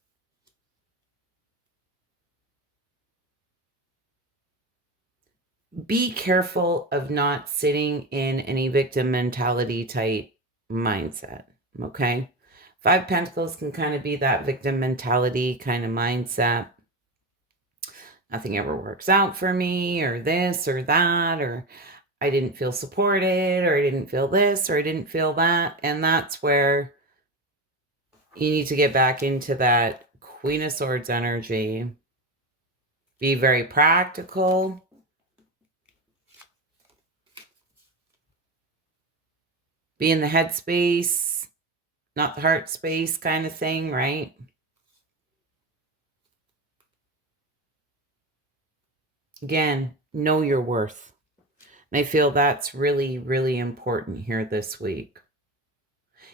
Be careful of not sitting in any victim mentality type mindset, okay? 5 Pentacles can kind of be that victim mentality kind of mindset. Nothing ever works out for me, or this or that, or I didn't feel supported, or I didn't feel this, or I didn't feel that. And that's where you need to get back into that Queen of Swords energy. Be very practical. Be in the head space, not the heart space kind of thing, right? Again, know your worth. And I feel that's really, really important here this week.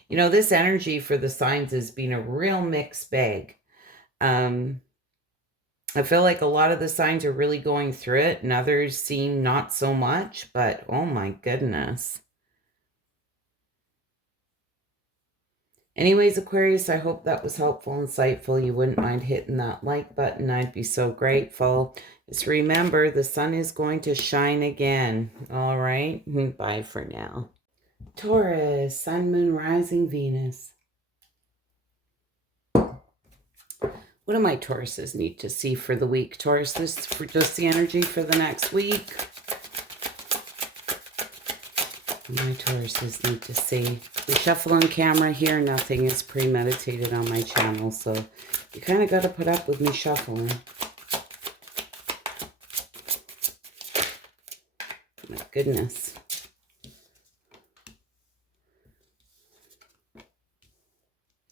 You know, this energy for the signs has been a real mixed bag. I feel like a lot of the signs are really going through it, and others seem not so much, but oh my goodness. Anyways, Aquarius, I hope that was helpful, insightful. You wouldn't mind hitting that like button. I'd be so grateful. Just remember, the sun is going to shine again. All right? Bye for now. Taurus, Sun, Moon, Rising, Venus. What do my Tauruses need to see for the week? Taurus, this for just the energy for the next week. My Tauruses need to see. We shuffle on camera here. Nothing is premeditated on my channel, so you kind of got to put up with me shuffling. My goodness.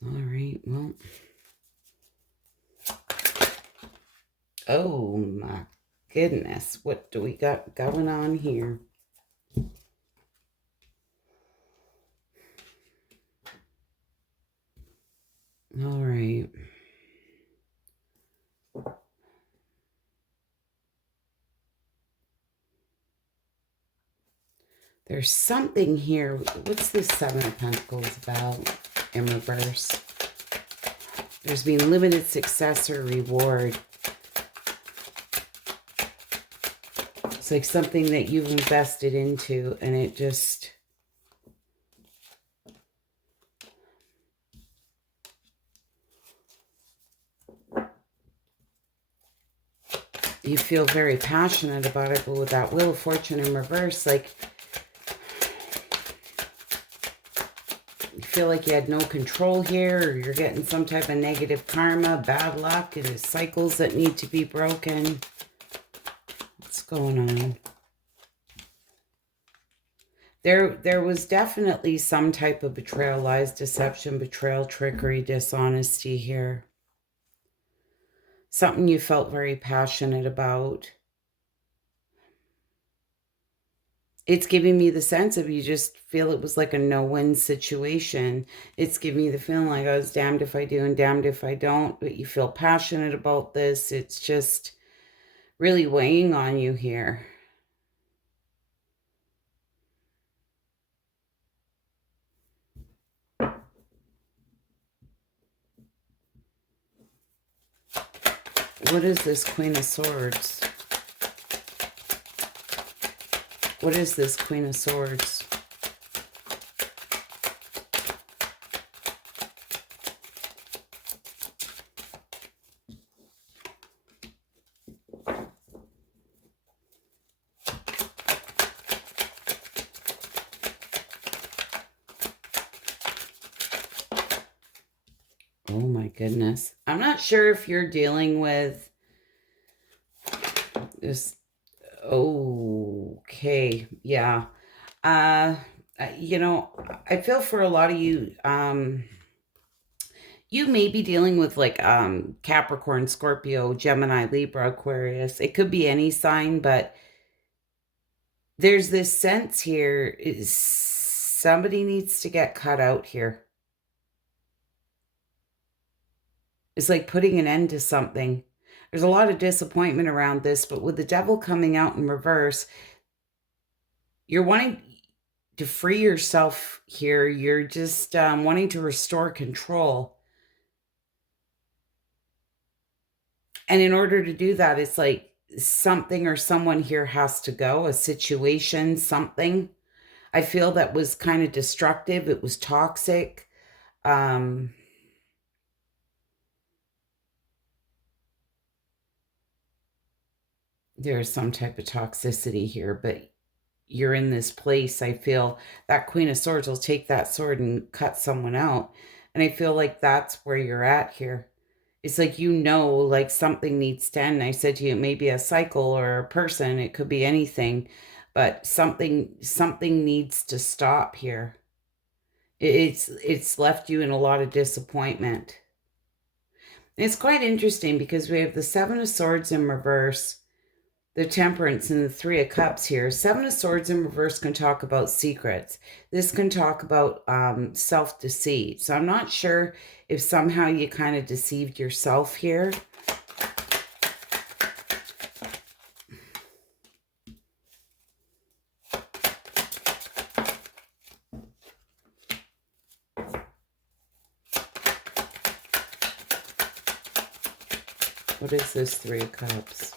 All right, well. Oh my goodness. What do we got going on here? All right. There's something here. What's this Seven of Pentacles about in reverse? There's been limited success or reward. It's like something that you've invested into and it just... You feel very passionate about it, but with that Wheel of Fortune in reverse, like... You feel like you had no control here, or you're getting some type of negative karma, bad luck, it is cycles that need to be broken. What's going on? There was definitely some type of betrayal, lies, deception, betrayal, trickery, dishonesty here. Something you felt very passionate about. It's giving me the sense of you just feel it was like a no-win situation. It's giving me the feeling like I was damned if I do and damned if I don't, but you feel passionate about this. It's just really weighing on you here. What is this Queen of Swords? What is this Queen of Swords? Oh my goodness. I'm not sure if you're dealing with this. Okay. Yeah. You know, I feel for a lot of you, you may be dealing with like Capricorn, Scorpio, Gemini, Libra, Aquarius. It could be any sign, but there's this sense here is somebody needs to get cut out here. It's like putting an end to something. There's a lot of disappointment around this, but with the Devil coming out in reverse, you're wanting to free yourself here. You're just wanting to restore control. And in order to do that, it's like something or someone here has to go, a situation, something. I feel that was kind of destructive. It was toxic. There's some type of toxicity here, but you're in this place. I feel that Queen of Swords will take that sword and cut someone out. And I feel like that's where you're at here. It's like, you know, like something needs to end. I said to you, it may be a cycle or a person. It could be anything, but something needs to stop here. It's left you in a lot of disappointment. And it's quite interesting because we have the Seven of Swords in reverse, the Temperance, and the Three of Cups here. Seven of Swords in reverse can talk about secrets. This can talk about self-deceit. So I'm not sure if somehow you kind of deceived yourself here. What is this Three of Cups?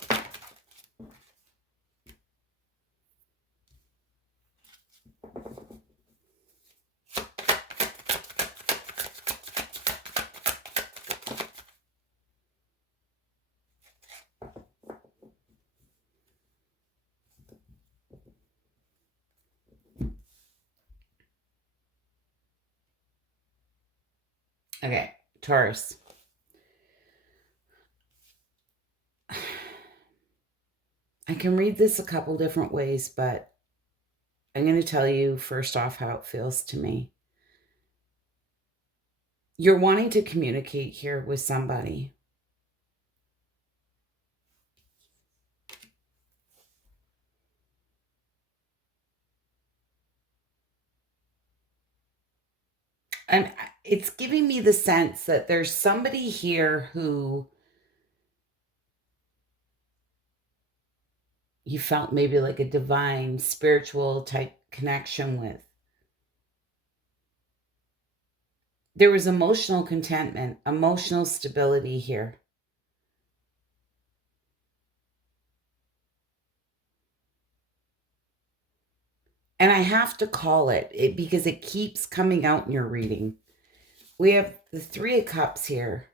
Okay, Taurus. I can read this a couple different ways, but I'm going to tell you first off how it feels to me. You're wanting to communicate here with somebody. And it's giving me the sense that there's somebody here who you felt maybe like a divine, spiritual type connection with. There was emotional contentment, emotional stability here. And I have to call it because it keeps coming out in your reading. We have the Three of Cups here.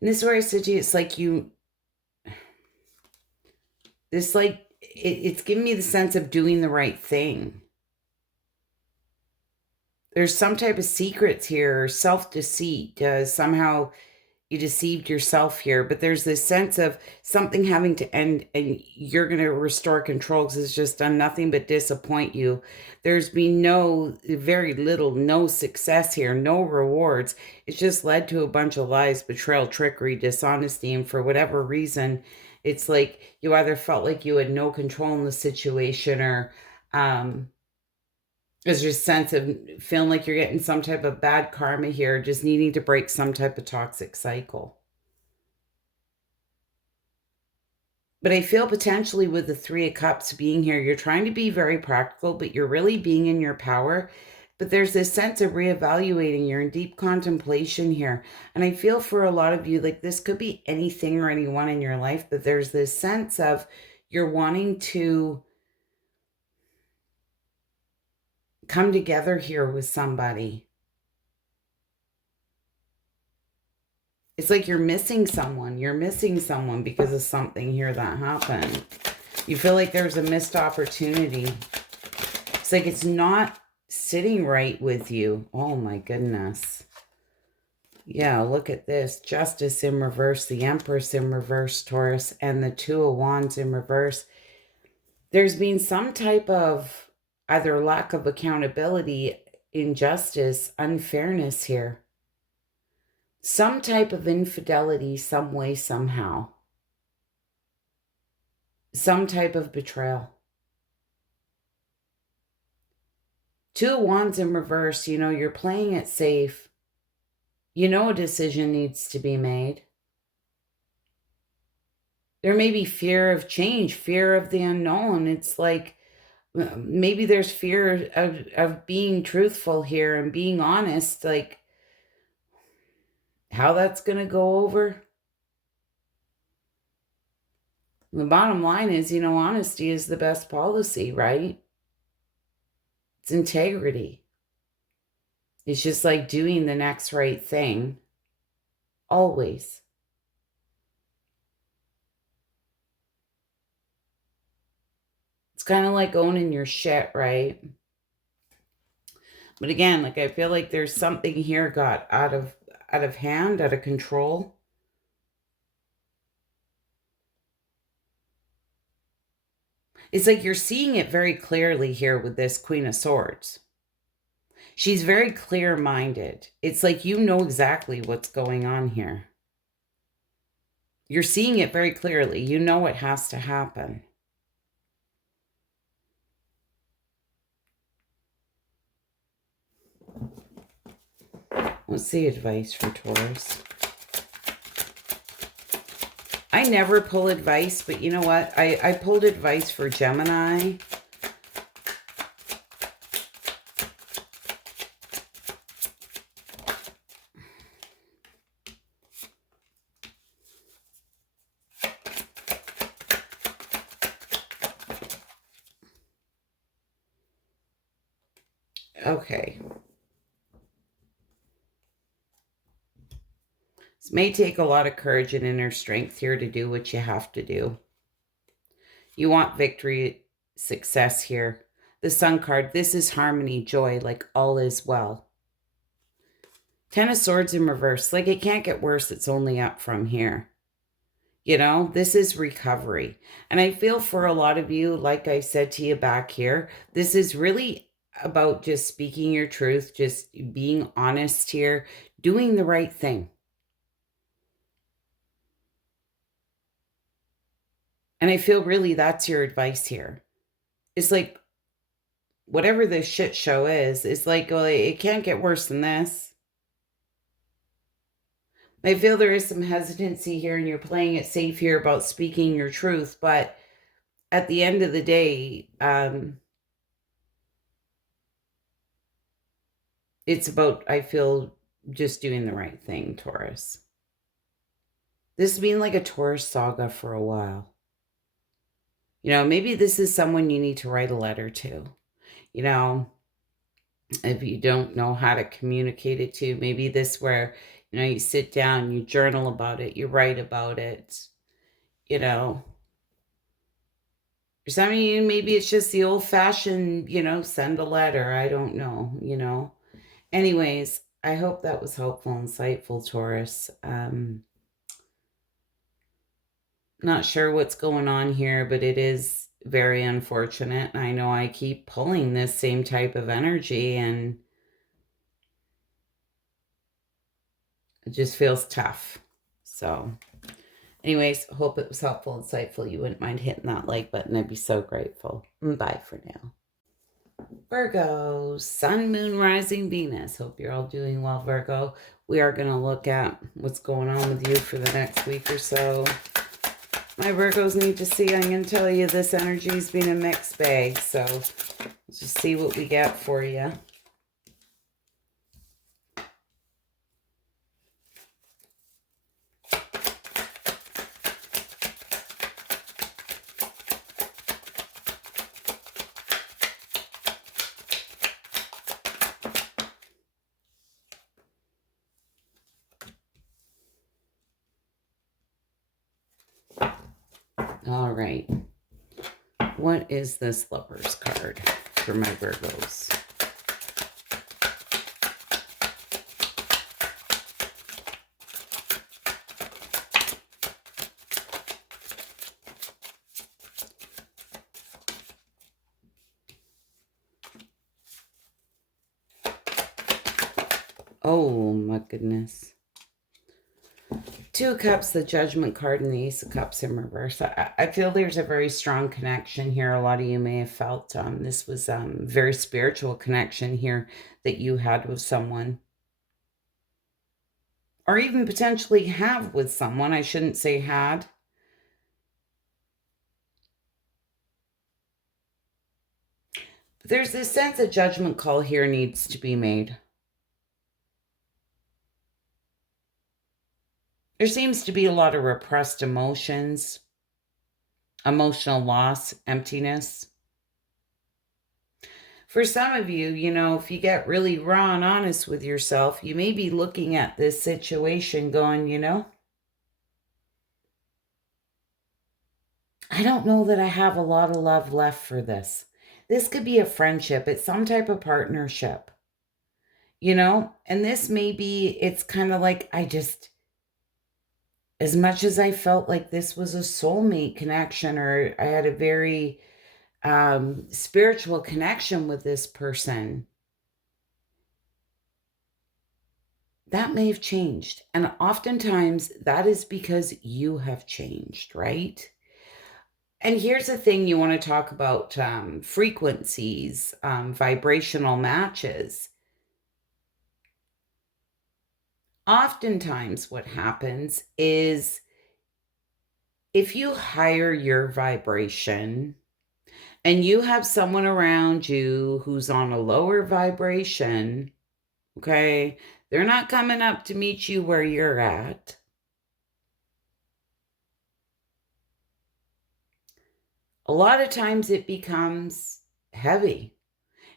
And this is where I said to you, it's like it's giving me the sense of doing the right thing. There's some type of secrets here, self-deceit. Somehow you deceived yourself here, but there's this sense of something having to end and you're going to restore control because it's just done nothing but disappoint you. There's been very little, no success here, no rewards. It's just led to a bunch of lies, betrayal, trickery, dishonesty, and for whatever reason, it's like you either felt like you had no control in the situation or there's just a sense of feeling like you're getting some type of bad karma here, just needing to break some type of toxic cycle. But I feel potentially with the Three of Cups being here, you're trying to be very practical, but you're really being in your power. But there's this sense of reevaluating. You're in deep contemplation here. And I feel for a lot of you, like this could be anything or anyone in your life, but there's this sense of you're wanting to come together here with somebody. It's like you're missing someone. You're missing someone because of something here that happened. You feel like there's a missed opportunity. It's like it's not sitting right with you. Oh my goodness. Yeah, look at this. Justice in reverse, the Empress in reverse, Taurus, and the Two of Wands in reverse. There's been some type of either lack of accountability, injustice, unfairness here. Some type of infidelity, some way, somehow. Some type of betrayal. Two of Wands in reverse, you know, you're playing it safe. You know a decision needs to be made. There may be fear of change, fear of the unknown. It's like maybe there's fear of being truthful here and being honest, like how that's going to go over. The bottom line is, you know, honesty is the best policy, right? It's integrity. It's just like doing the next right thing. Always. It's kind of like owning your shit, right? But again, like I feel like there's something here got out of hand, out of control. It's like you're seeing it very clearly here with this Queen of Swords. She's very clear-minded. It's like you know exactly what's going on here. You're seeing it very clearly. You know what has to happen. Let's see advice for Taurus. I never pull advice, but you know what? I pulled advice for Gemini. Okay. This may take a lot of courage and inner strength here to do what you have to do. You want victory, success here. The Sun card, this is harmony, joy, like all is well. Ten of Swords in reverse, like it can't get worse, it's only up from here. You know, this is recovery. And I feel for a lot of you, like I said to you back here, this is really about just speaking your truth, just being honest here, doing the right thing. And I feel really that's your advice here. It's like, whatever this shit show is, it's like, well, it can't get worse than this. I feel there is some hesitancy here and you're playing it safe here about speaking your truth. But at the end of the day, it's about, I feel, just doing the right thing, Taurus. This has been like a Taurus saga for a while. You know, maybe this is someone you need to write a letter to. You know, if you don't know how to communicate it to, maybe this where, you know, you sit down, you journal about it, you write about it, you know. For some of you, maybe it's just the old-fashioned, you know, send a letter. I don't know, you know. Anyways, I hope that was helpful, insightful, Taurus. Not sure what's going on here, but it is very unfortunate. I know I keep pulling this same type of energy and it just feels tough. So anyways, hope it was helpful, insightful. You wouldn't mind hitting that like button. I'd be so grateful. Bye for now. Virgo, Sun, Moon, Rising, Venus. Hope you're all doing well, Virgo. We are going to look at what's going on with you for the next week or so. My Virgos need to see. I'm going to tell you this energy's been a mixed bag. So let's just see what we get for you. All right. What is this Lovers card for my Virgos? Oh my goodness. Two of Cups, the Judgment card, and the Ace of Cups in reverse. I feel there's a very strong connection here. A lot of you may have felt this was very spiritual connection here that you had with someone. Or even potentially have with someone. I shouldn't say had. But there's this sense a judgment call here needs to be made. There seems to be a lot of repressed emotions, emotional loss, emptiness. For some of you, if you get really raw and honest with yourself, you may be looking at this situation going, I don't know that I have a lot of love left for this. This could be a friendship. It's some type of partnership, and this may be, it's kind of like, as much as I felt like this was a soulmate connection, or I had a very spiritual connection with this person, that may have changed. And oftentimes that is because you have changed, right? And here's the thing you want to talk about frequencies, vibrational matches. Oftentimes what happens is if you higher your vibration and you have someone around you who's on a lower vibration, okay, they're not coming up to meet you where you're at. A lot of times it becomes heavy.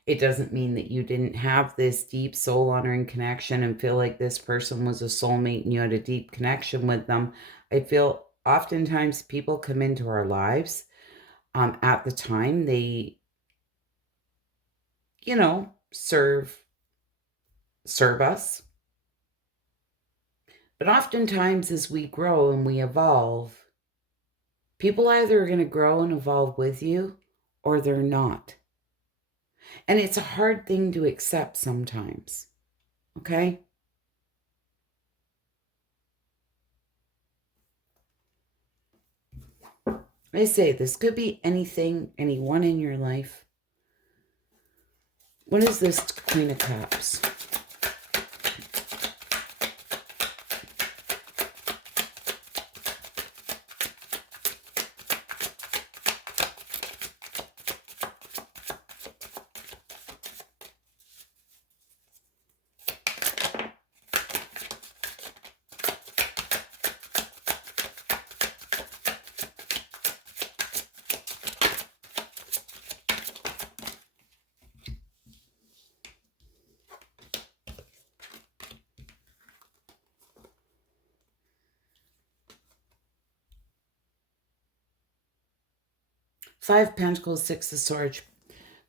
It doesn't mean that you didn't have this deep soul honoring connection and feel like this person was a soulmate and you had a deep connection with them. I feel oftentimes people come into our lives at the time they, serve us. But oftentimes as we grow and we evolve, people either are going to grow and evolve with you or they're not. And it's a hard thing to accept sometimes, okay? I say this could be anything, anyone in your life. What is this Queen of Cups? Five of Pentacles, Six of Swords,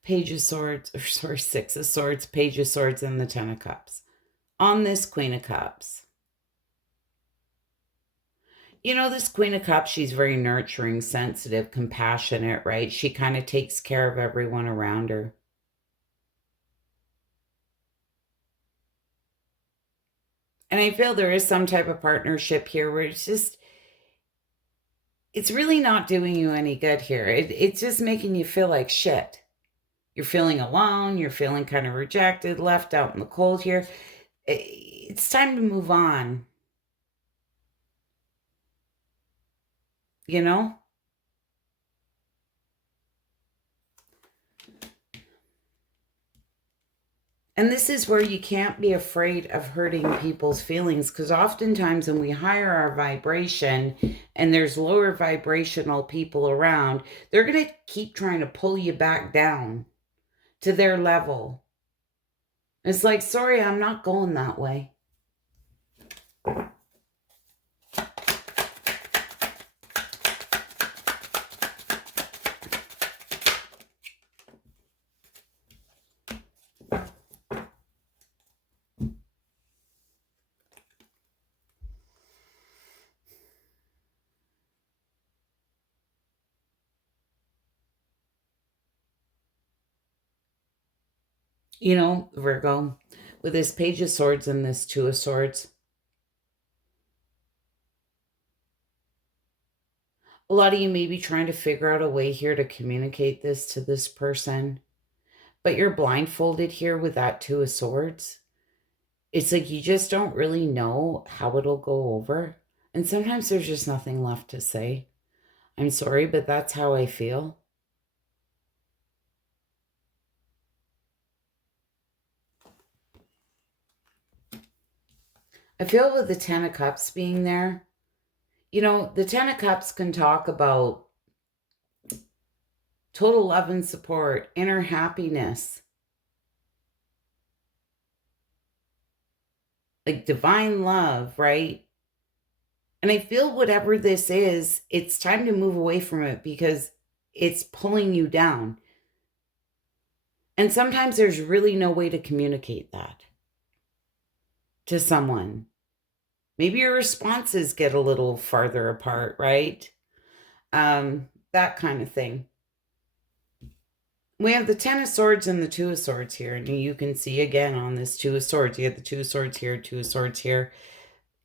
Page of Swords, Six of Swords, Page of Swords, and the Ten of Cups. On this Queen of Cups. This Queen of Cups, she's very nurturing, sensitive, compassionate, right? She kind of takes care of everyone around her. And I feel there is some type of partnership here where it's really not doing you any good here. It's just making you feel like shit. You're feeling alone. You're feeling kind of rejected, left out in the cold here. It's time to move on. And this is where you can't be afraid of hurting people's feelings, because oftentimes when we higher our vibration and there's lower vibrational people around, they're going to keep trying to pull you back down to their level. It's like, sorry, I'm not going that way. You know, Virgo, with this Page of Swords and this Two of Swords, a lot of you may be trying to figure out a way here to communicate this to this person, but you're blindfolded here with that Two of Swords. It's like you just don't really know how it'll go over. And sometimes there's just nothing left to say. I'm sorry, but that's how I feel. I feel with the Ten of Cups being there, you know, the Ten of Cups can talk about total love and support, inner happiness, like divine love, right? And I feel whatever this is, it's time to move away from it because it's pulling you down. And sometimes there's really no way to communicate that to someone. Maybe your responses get a little farther apart, right? That kind of thing. We have the Ten of Swords and the Two of Swords here. And you can see again on this Two of Swords, you have the Two of Swords here, Two of Swords here.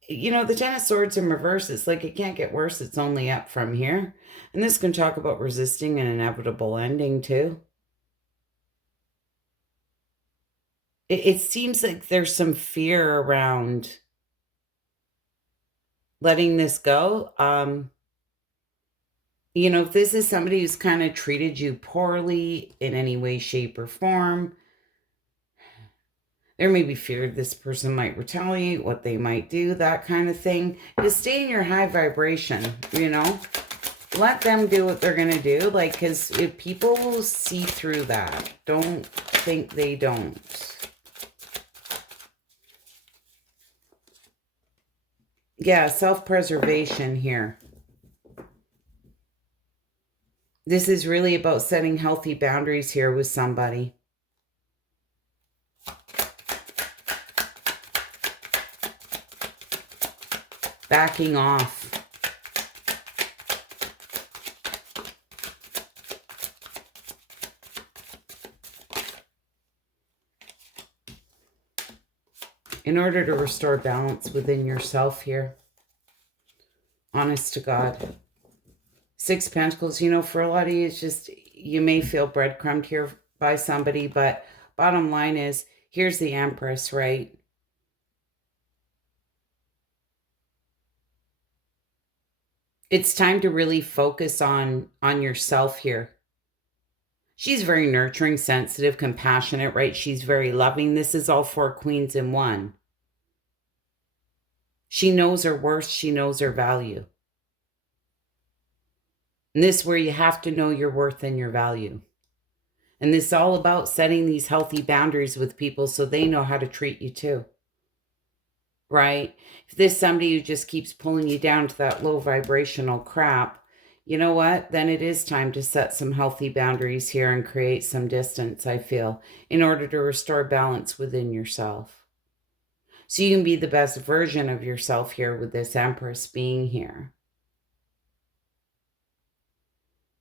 You know, the Ten of Swords in reverse, it's like it can't get worse. It's only up from here. And this can talk about resisting an inevitable ending too. It seems like there's some fear around letting this go. You know, if this is somebody who's kind of treated you poorly in any way, shape, or form, there may be fear this person might retaliate, what they might do, that kind of thing. Just stay in your high vibration, you know? Let them do what they're going to do. Like, because if people will see through that, don't think they don't. Yeah, self-preservation here. This is really about setting healthy boundaries here with somebody. Backing off. In order to restore balance within yourself here. Honest to God. Six Pentacles, you know, for a lot of you, it's just, you may feel breadcrumbed here by somebody, but bottom line is, here's the Empress, right? It's time to really focus on yourself here. She's very nurturing, sensitive, compassionate, right? She's very loving. This is all four queens in one. She knows her worth. She knows her value. And this is where you have to know your worth and your value. And this is all about setting these healthy boundaries with people so they know how to treat you too. Right? If there's somebody who just keeps pulling you down to that low vibrational crap, you know what? Then it is time to set some healthy boundaries here and create some distance, I feel, in order to restore balance within yourself. So you can be the best version of yourself here with this Empress being here.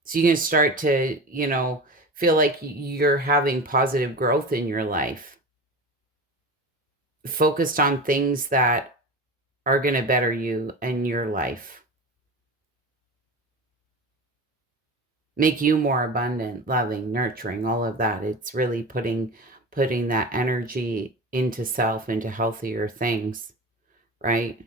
So you can start to, you know, feel like you're having positive growth in your life. Focused on things that are going to better you and your life. Make you more abundant, loving, nurturing, all of that. It's really putting that energy into self, into healthier things, right?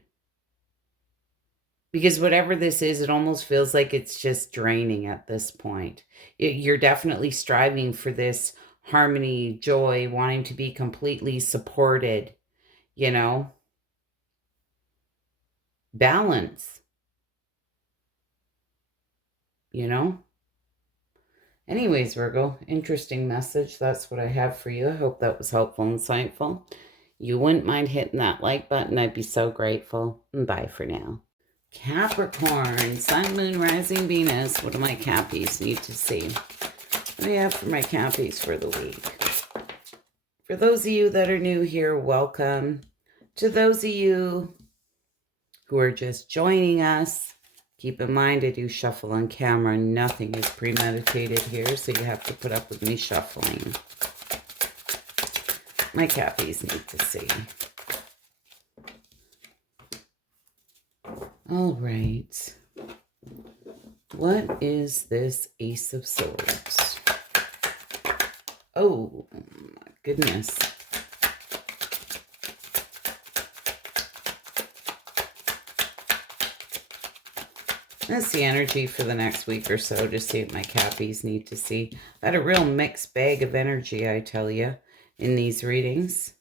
Because whatever this is, it almost feels like it's just draining at this point. You're definitely striving for this harmony, joy, wanting to be completely supported, you know? Balance, you know? Anyways, Virgo, interesting message. That's what I have for you. I hope that was helpful and insightful. You wouldn't mind hitting that like button. I'd be so grateful. Bye for now. Capricorn, Sun, Moon, Rising, Venus. What do my Cappies need to see? What do I have for my Cappies for the week? For those of you that are new here, welcome. To those of you who are just joining us, keep in mind I do shuffle on camera. Nothing is premeditated here, so you have to put up with me shuffling. My Cappies need to see. All right. What is this Ace of Swords? Oh, my goodness. That's the energy for the next week or so to see what my Cappies need to see. I had a real mixed bag of energy, I tell you, in these readings.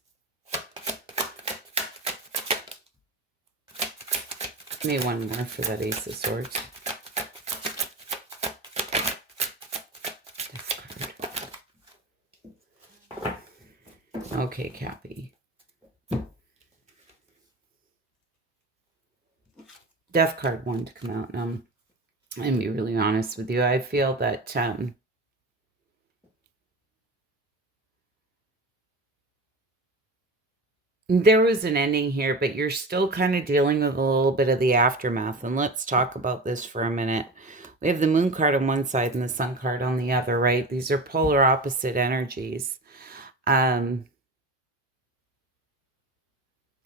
Give me one more for that Ace of Swords. Okay, Cappy. Death card wanted to come out. I'm going to be really honest with you. I feel that there was an ending here, but you're still kind of dealing with a little bit of the aftermath. And let's talk about this for a minute. We have the Moon card on one side and the Sun card on the other, right? These are polar opposite energies.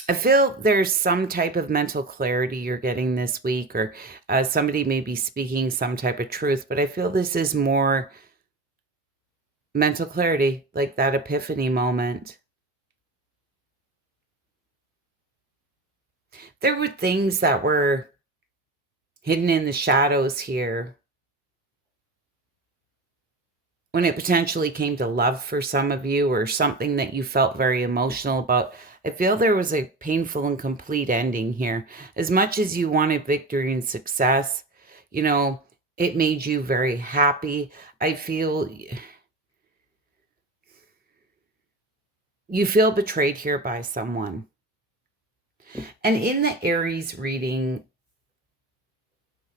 I feel there's some type of mental clarity you're getting this week, or somebody may be speaking some type of truth, but I feel this is more mental clarity, like that epiphany moment. There were things that were hidden in the shadows here when it potentially came to love for some of you, or something that you felt very emotional about. I feel there was a painful and complete ending here. As much as you wanted victory and success, you know, it made you very happy. I feel you feel betrayed here by someone. And in the Aries reading,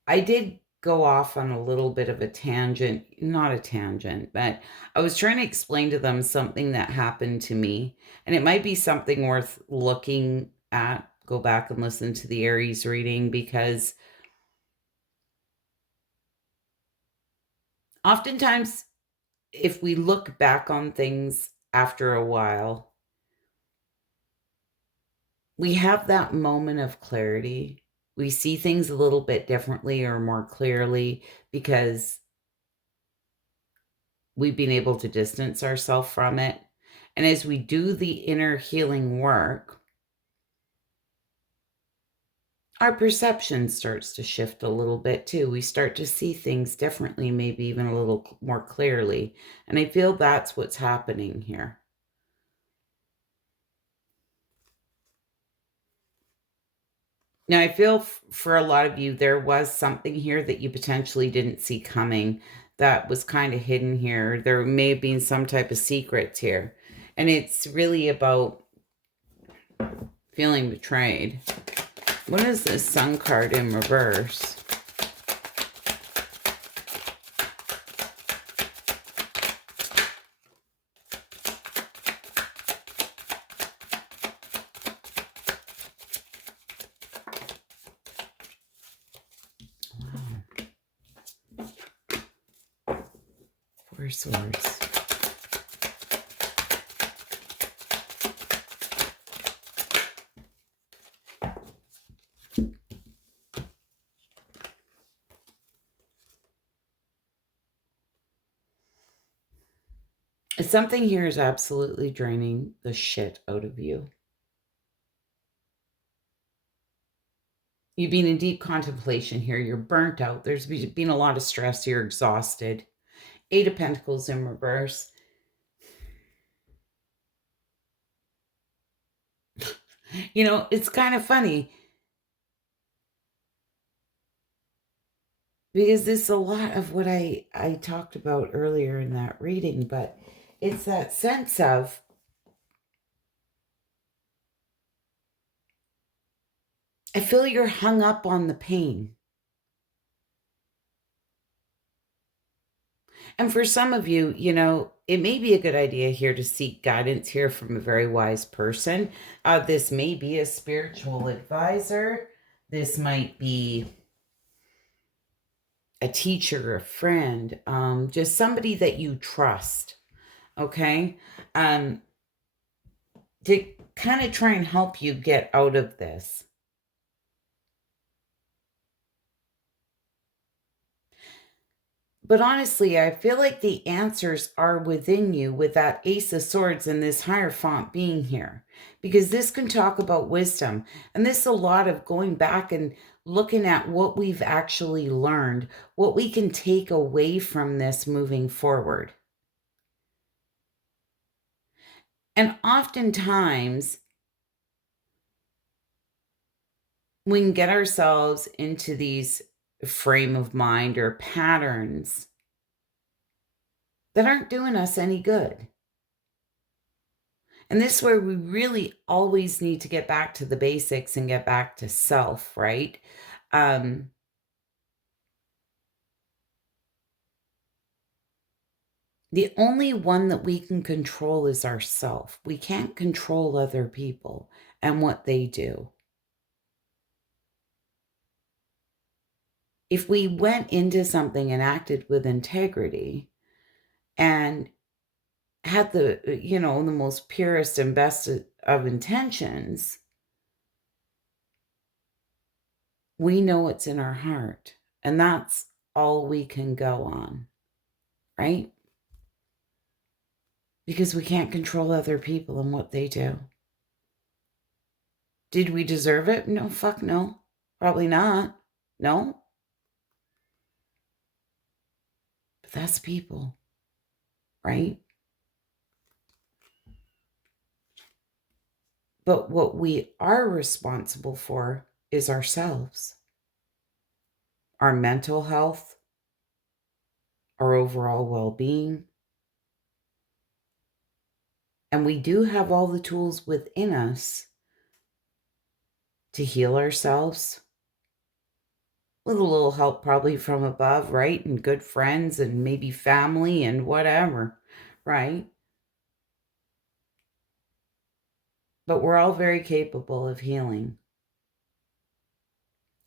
I did go off on a little bit of a tangent, not a tangent, but I was trying to explain to them something that happened to me, and it might be something worth looking at. Go back and listen to the Aries reading, because oftentimes if we look back on things after a while, we have that moment of clarity. We see things a little bit differently or more clearly because we've been able to distance ourselves from it. And as we do the inner healing work, our perception starts to shift a little bit too. We start to see things differently, maybe even a little more clearly. And I feel that's what's happening here. Now, I feel for a lot of you, there was something here that you potentially didn't see coming that was kind of hidden here. There may have been some type of secrets here. And it's really about feeling betrayed. What is this Sun card in reverse? Wow. Four Swords. Something here is absolutely draining the shit out of you. You've been in deep contemplation here. You're burnt out. There's been a lot of stress. You're exhausted. Eight of Pentacles in reverse. You know, it's kind of funny because this is a lot of what I talked about earlier in that reading, but it's that sense of I feel you're hung up on the pain. And for some of you, you know, it may be a good idea here to seek guidance here from a very wise person. This may be a spiritual advisor. This might be a teacher, a friend, just somebody that you trust. Okay. to kind of try and help you get out of this. But honestly, I feel like the answers are within you with that Ace of Swords and this Hierophant being here. Because this can talk about wisdom. And this is a lot of going back and looking at what we've actually learned, what we can take away from this moving forward. And oftentimes, we can get ourselves into these frame of mind or patterns that aren't doing us any good. And this is where we really always need to get back to the basics and get back to self, right? The only one that we can control is ourself. We can't control other people and what they do. If we went into something and acted with integrity and had the most purest and best of intentions, we know what's in our heart, and that's all we can go on, right? Because we can't control other people and what they do. Did we deserve it? No, fuck no. Probably not. No. But that's people, right? But what we are responsible for is ourselves, our mental health, our overall well-being. And we do have all the tools within us to heal ourselves with a little help probably from above, right? And good friends and maybe family and whatever, right? But we're all very capable of healing.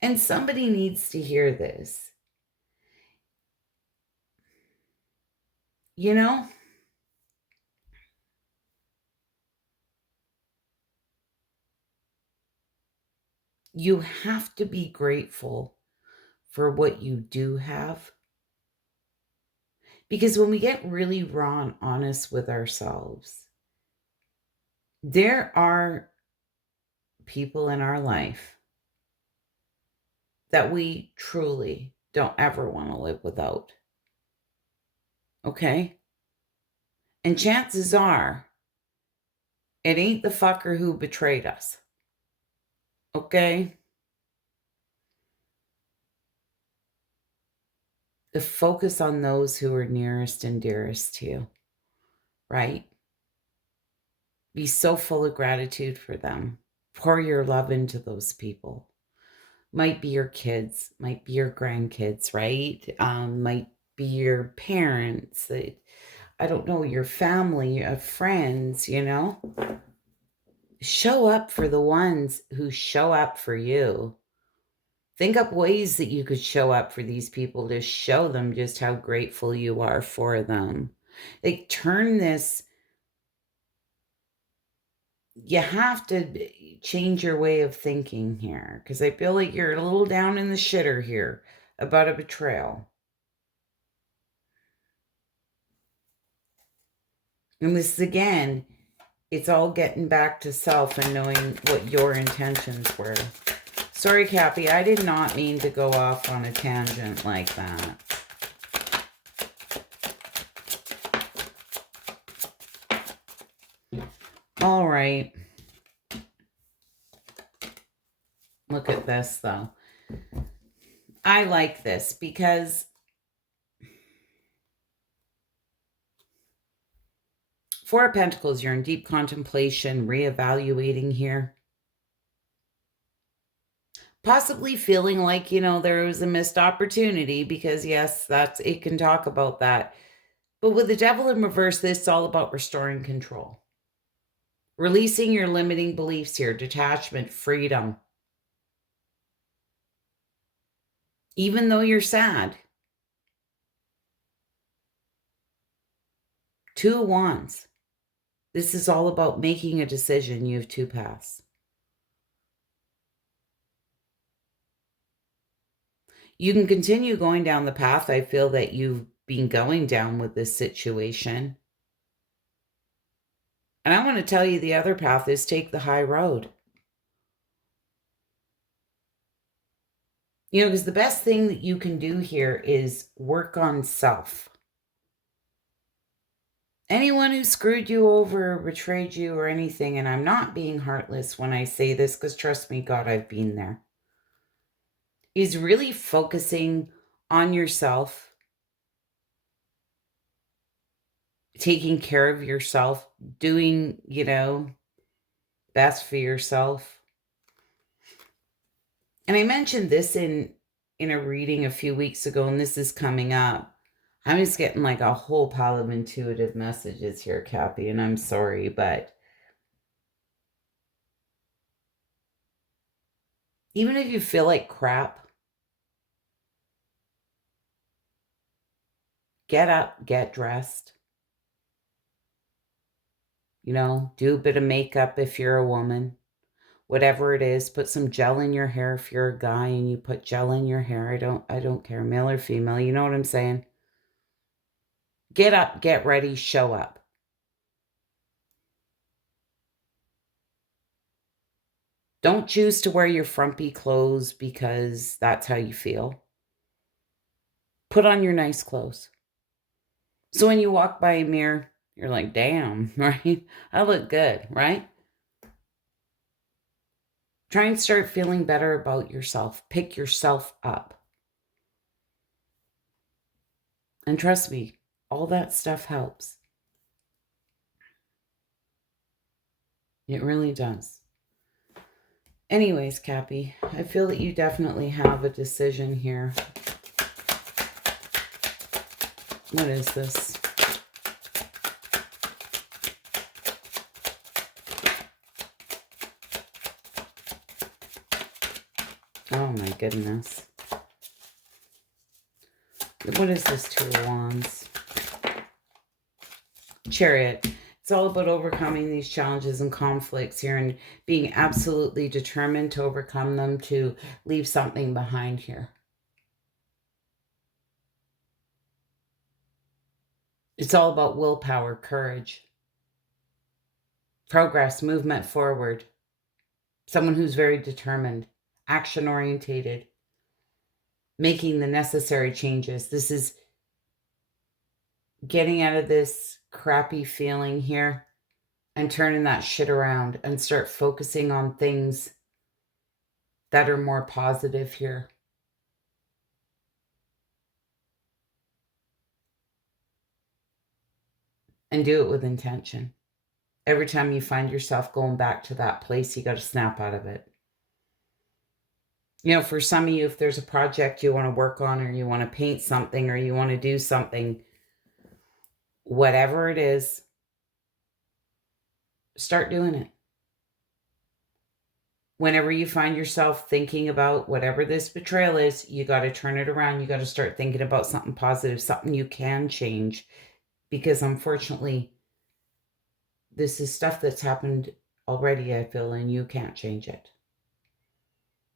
And somebody needs to hear this. You know, you have to be grateful for what you do have. Because when we get really raw and honest with ourselves, there are people in our life that we truly don't ever want to live without. Okay? And chances are, it ain't the fucker who betrayed us. Okay? The focus on those who are nearest and dearest to you, right? Be so full of gratitude for them. Pour your love into those people. Might be your kids, might be your grandkids, right? Might be your parents, I don't know, your family, your friends, Show up for the ones who show up for you. Think up ways that you could show up for these people to show them just how grateful you are for them. Like, turn this, you have to change your way of thinking here, because I feel like you're a little down in the shitter here about a betrayal. And this is, again, it's all getting back to self and knowing what your intentions were. Sorry, Cappy, I did not mean to go off on a tangent like that. All right. Look at this, though. I like this because Four of Pentacles, you're in deep contemplation, reevaluating here. Possibly feeling like, there was a missed opportunity because, yes, it can talk about that. But with the Devil in reverse, this is all about restoring control. Releasing your limiting beliefs here, detachment, freedom. Even though you're sad. Two of Wands. This is all about making a decision. You have 2 paths. You can continue going down the path I feel that you've been going down with this situation. And I want to tell you the other path is take the high road. Because the best thing that you can do here is work on self. Anyone who screwed you over, or betrayed you, or anything, and I'm not being heartless when I say this, because trust me, God, I've been there, is really focusing on yourself, taking care of yourself, doing, best for yourself. And I mentioned this in a reading a few weeks ago, and this is coming up. I'm just getting like a whole pile of intuitive messages here, Cappy, and I'm sorry, but even if you feel like crap, get up, get dressed. Do a bit of makeup if you're a woman. Whatever it is, put some gel in your hair if you're a guy and you put gel in your hair. I don't care, male or female. You know what I'm saying? Get up, get ready, show up. Don't choose to wear your frumpy clothes because that's how you feel. Put on your nice clothes. So when you walk by a mirror, you're like, damn, right? I look good, right? Try and start feeling better about yourself. Pick yourself up. And trust me, all that stuff helps. It really does. Anyways, Cappy, I feel that you definitely have a decision here. What is this? Oh my goodness. What is this, Two of Wands? Chariot. It's all about overcoming these challenges and conflicts here and being absolutely determined to overcome them, to leave something behind here. It's all about willpower, courage, progress, movement forward. Someone who's very determined, action-orientated, making the necessary changes. This is getting out of this crappy feeling here and turning that shit around and start focusing on things that are more positive here. And do it with intention. Every time you find yourself going back to that place, you got to snap out of it. For some of you, if there's a project you want to work on, or you want to paint something, or you want to do something, whatever it is, start doing it. Whenever you find yourself thinking about whatever this betrayal is, you got to turn it around. You got to start thinking about something positive, something you can change. Because unfortunately, this is stuff that's happened already, I feel, and you can't change it.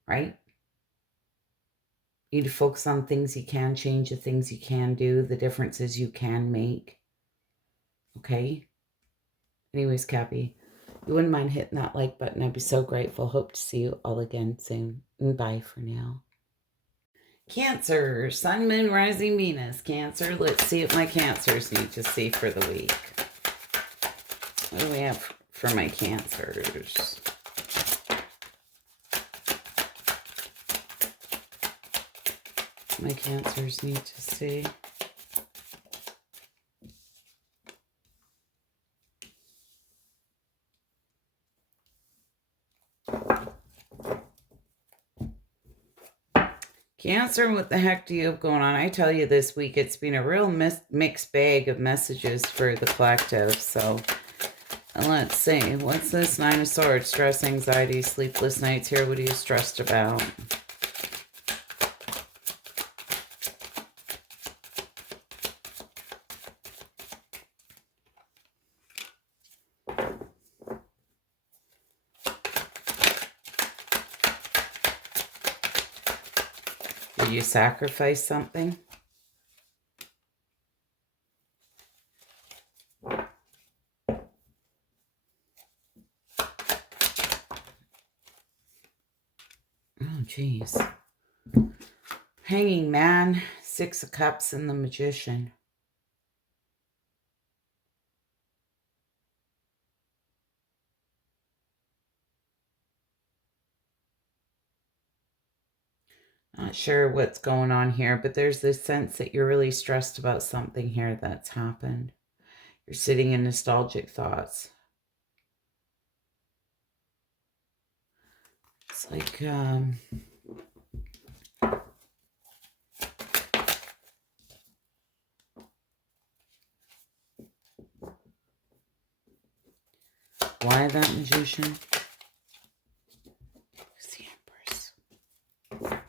Right? You need to focus on things you can change, the things you can do, the differences you can make. Okay? Anyways, Cappy, you wouldn't mind hitting that like button. I'd be so grateful. Hope to see you all again soon. And bye for now. Cancer, Sun, Moon, Rising, Venus. Cancer, let's see what my Cancers need to see for the week. What do we have for my Cancers? My Cancers need to see. Cancer, what the heck do you have going on? I tell you, this week it's been a real mixed bag of messages for the collective. So let's see. What's this? Nine of Swords. Stress, anxiety, sleepless nights here. What are you stressed about? you sacrifice something. Oh, geez. Hanging Man, Six of Cups, and the Magician. Not sure what's going on here, but there's this sense that you're really stressed about something here that's happened. You're sitting in nostalgic thoughts. It's like, why that Magician? It's the Empress.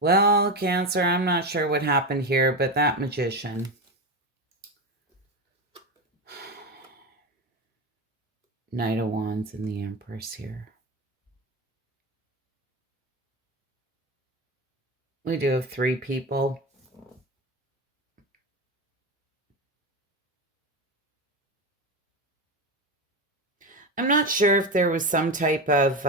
Well, Cancer, I'm not sure what happened here, but that Magician. Knight of Wands and the Empress here. We do have 3 people. I'm not sure if there was some type of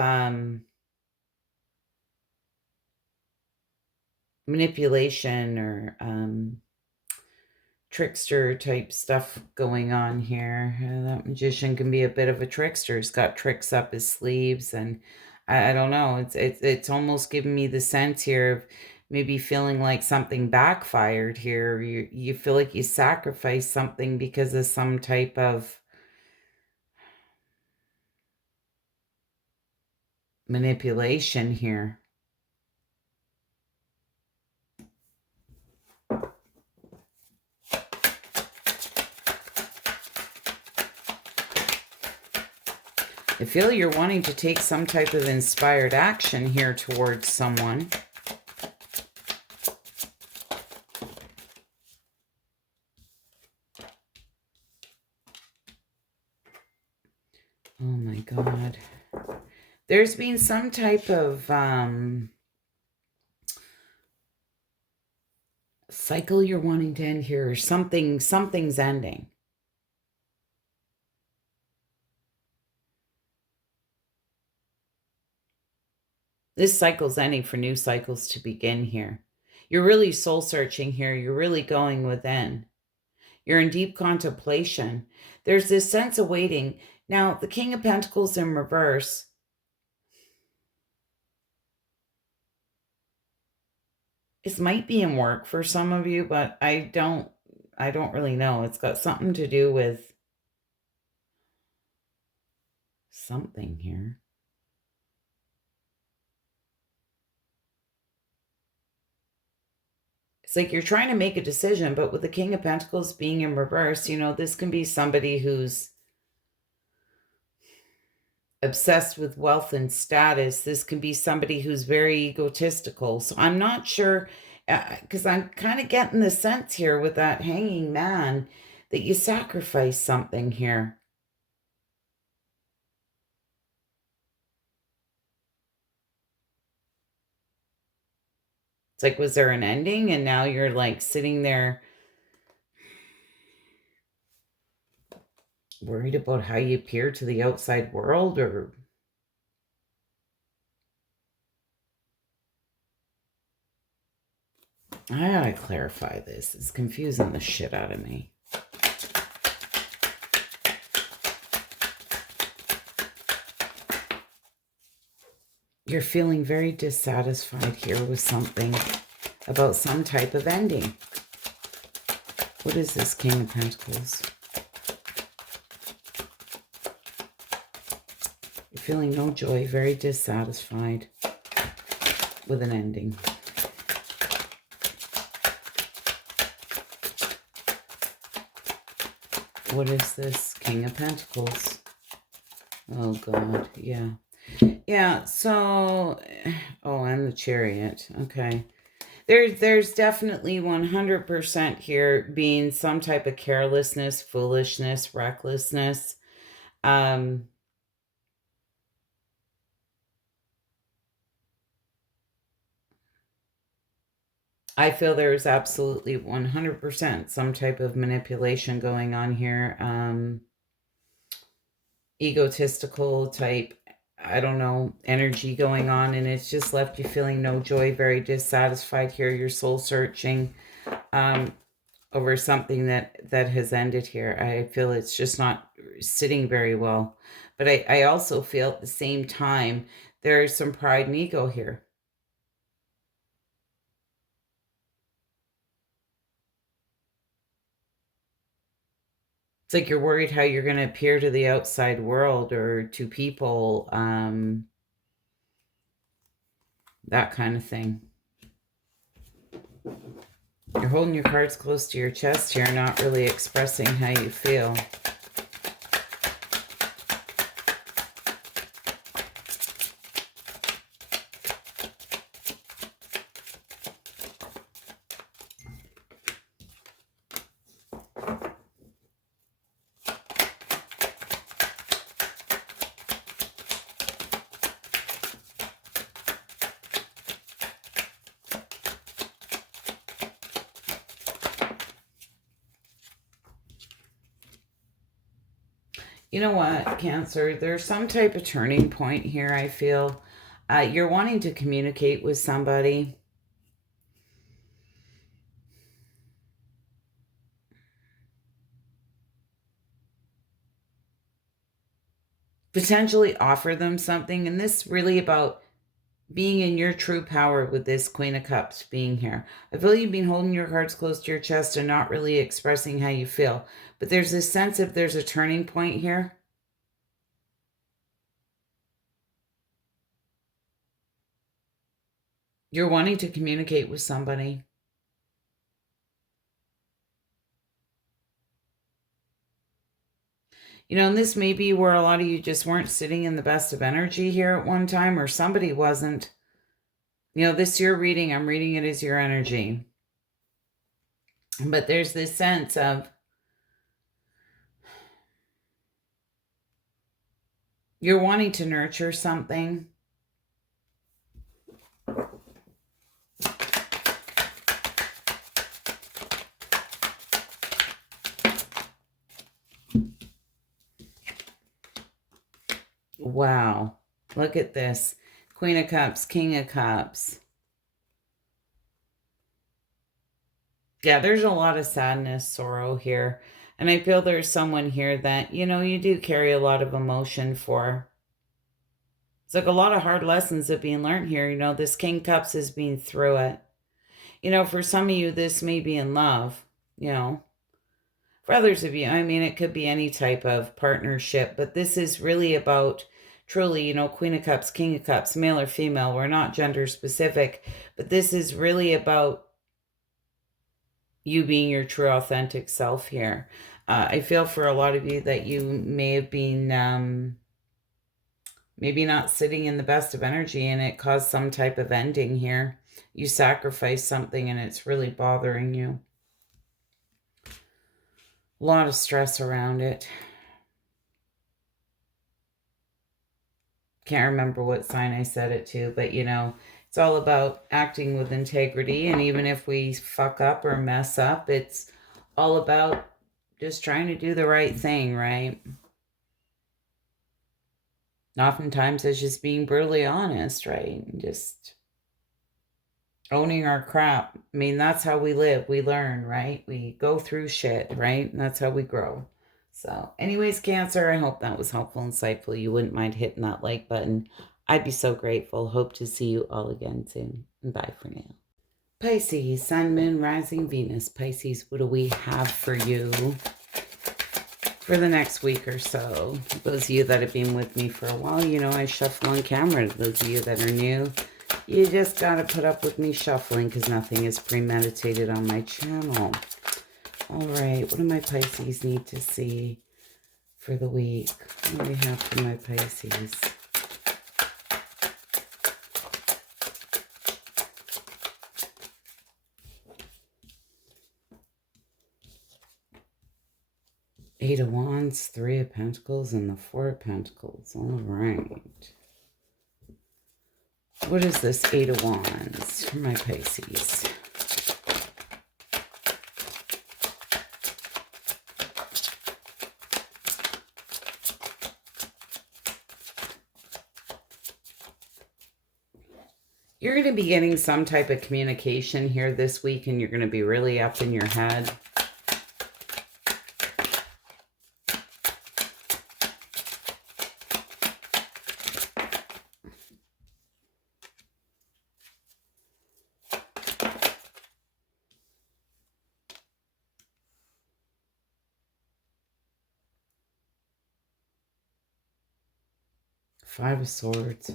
manipulation or trickster type stuff going on here. That Magician can be a bit of a trickster. He's got tricks up his sleeves, and I don't know. It's almost giving me the sense here of maybe feeling like something backfired here. You feel like you sacrificed something because of some type of manipulation here. I feel you're wanting to take some type of inspired action here towards someone. Oh my God. There's been some type of cycle you're wanting to end here, or something's ending. This cycle's ending for new cycles to begin here. You're really soul searching here. You're really going within. You're in deep contemplation. There's this sense of waiting. Now, the King of Pentacles in reverse. This might be in work for some of you, but I don't really know. It's got something to do with something here. It's like you're trying to make a decision, but with the King of Pentacles being in reverse, this can be somebody who's obsessed with wealth and status. This can be somebody who's very egotistical. So I'm not sure, because I'm kind of getting the sense here with that Hanging Man that you sacrifice something here. It's like, was there an ending? And now you're like sitting there worried about how you appear to the outside world, or I gotta clarify this. It's confusing the shit out of me. You're feeling very dissatisfied here with something about some type of ending. What is this King of Pentacles? You're feeling no joy, very dissatisfied with an ending. What is this King of Pentacles? Oh God, yeah. Yeah, so, oh, and the Chariot. Okay. There's definitely 100% here being some type of carelessness, foolishness, recklessness. I feel there is absolutely 100% some type of manipulation going on here. Egotistical type, I don't know, energy going on, and it's just left you feeling no joy, very dissatisfied here. You're soul searching over something that has ended here. I feel it's just not sitting very well. But I also feel at the same time there is some pride and ego here. It's like you're worried how you're going to appear to the outside world or to people, that kind of thing. You're holding your cards close to your chest here, not really expressing how you feel. You know what, Cancer? There's some type of turning point here, I feel. You're wanting to communicate with somebody. Potentially offer them something. And this really about being in your true power with this Queen of Cups being here. I feel you've been holding your cards close to your chest and not really expressing how you feel. But there's this sense of there's a turning point here. You're wanting to communicate with somebody. You know, and this may be where a lot of you just weren't sitting in the best of energy here at one time, or somebody wasn't. You know, this your reading, I'm reading it as your energy. But there's this sense of you're wanting to nurture something. Wow. Look at this. Queen of Cups, King of Cups. Yeah, there's a lot of sadness, sorrow here. And I feel there's someone here that, you know, you do carry a lot of emotion for. It's like a lot of hard lessons are being learned here. You know, this King Cups has been through it. You know, for some of you, this may be in love, you know. For others of you, I mean, it could be any type of partnership, but this is really about truly, you know, Queen of Cups, King of Cups, male or female. We're not gender specific, but this is really about you being your true authentic self here. I feel for a lot of you that you may have been maybe not sitting in the best of energy and it caused some type of ending here. You sacrificed something and it's really bothering you. A lot of stress around it. Can't remember what sign I said it to, but you know, it's all about acting with integrity. And even if we fuck up or mess up, it's all about just trying to do the right thing, right? Oftentimes it's just being brutally honest, right? And just owning our crap. I mean, that's how we live. We learn, right? We go through shit, right? And that's how we grow. So anyways, Cancer, I hope that was helpful, insightful. You wouldn't mind hitting that like button. I'd be so grateful. Hope to see you all again soon. And bye for now. Pisces, Sun, Moon, Rising, Venus. Pisces, what do we have for you for the next week or so? Those of you that have been with me for a while, you know I shuffle on camera. Those of you that are new, you just gotta put up with me shuffling because nothing is premeditated on my channel. All right, what do my Pisces need to see for the week? What do we have for my Pisces? Eight of Wands, Three of Pentacles, and the Four of Pentacles. All right. What is this Eight of Wands for my Pisces? You're going to be getting some type of communication here this week, and you're going to be really up in your head. Five of Swords.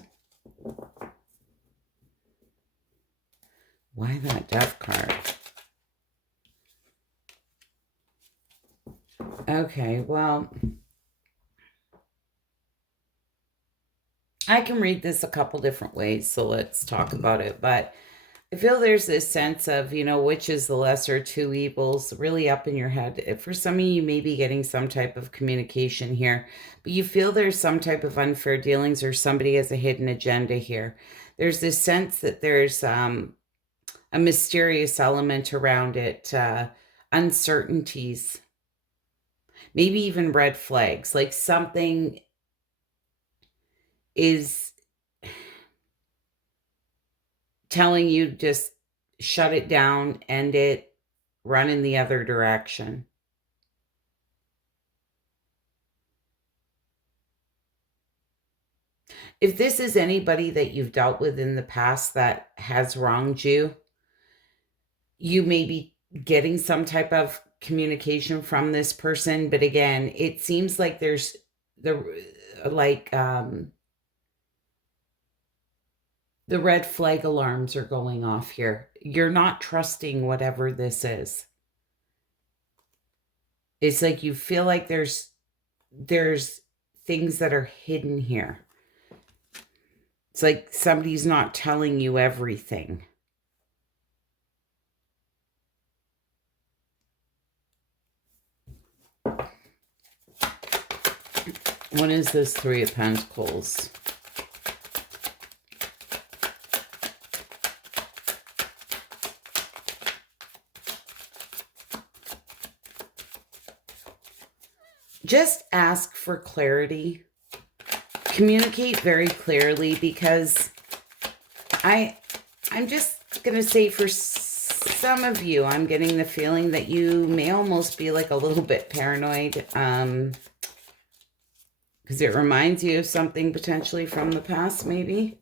Why that Death card? Okay, well, I can read this a couple different ways, so let's talk about it. But I feel there's this sense of, which is the lesser two evils really up in your head. For some of you, you may be getting some type of communication here, but you feel there's some type of unfair dealings or somebody has a hidden agenda here. There's this sense that there's a mysterious element around it, uncertainties, maybe even red flags, like something is telling you just shut it down, end it, run in the other direction. If this is anybody that you've dealt with in the past that has wronged you, you may be getting some type of communication from this person. But again, it seems like there's the red flag alarms are going off here. You're not trusting whatever this is. It's like you feel like there's things that are hidden here. It's like somebody's not telling you everything. What is this Three of Pentacles? Just ask for clarity. Communicate very clearly, because I'm just going to say for some of you, I'm getting the feeling that you may almost be like a little bit paranoid, because it reminds you of something potentially from the past, maybe.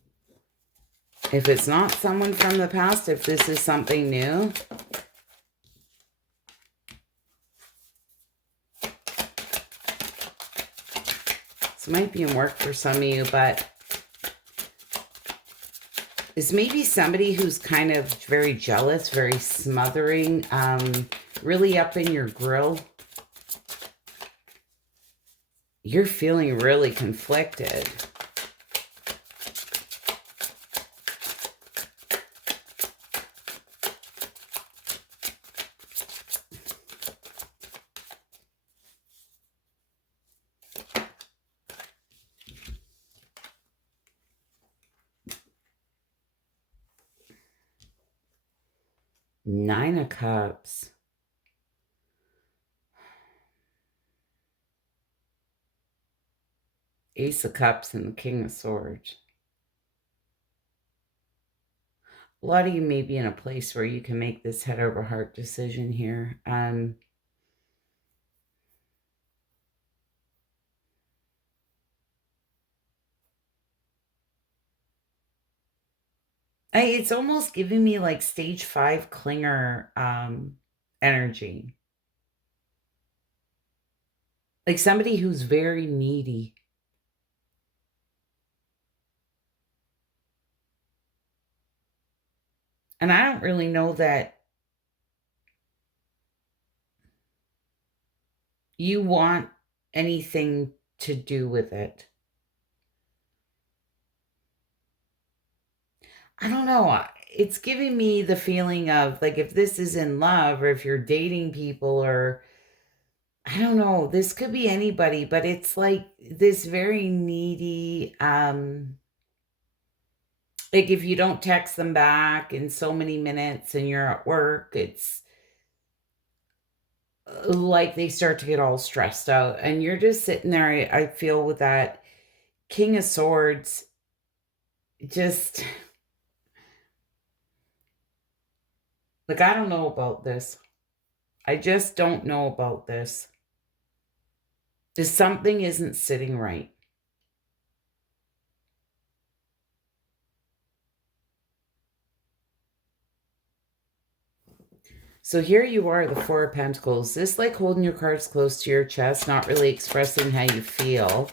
If it's not someone from the past, if this is something new. This might be in work for some of you, but this may be somebody who's kind of very jealous, very smothering, really up in your grill. You're feeling really conflicted. Nine of Cups. Ace of Cups and the King of Swords. A lot of you may be in a place where you can make this head over heart decision here. It's almost giving me like stage 5 clinger energy. Like somebody who's very needy. And I don't really know that you want anything to do with it. I don't know. It's giving me the feeling of like if this is in love or if you're dating people or I don't know, this could be anybody, but it's like this very needy like if you don't text them back in so many minutes and you're at work, it's like they start to get all stressed out and you're just sitting there. I feel with that King of Swords, just Like, I don't know about this. I just don't know about this. Something isn't sitting right. So here you are, the Four of Pentacles. This like holding your cards close to your chest, not really expressing how you feel.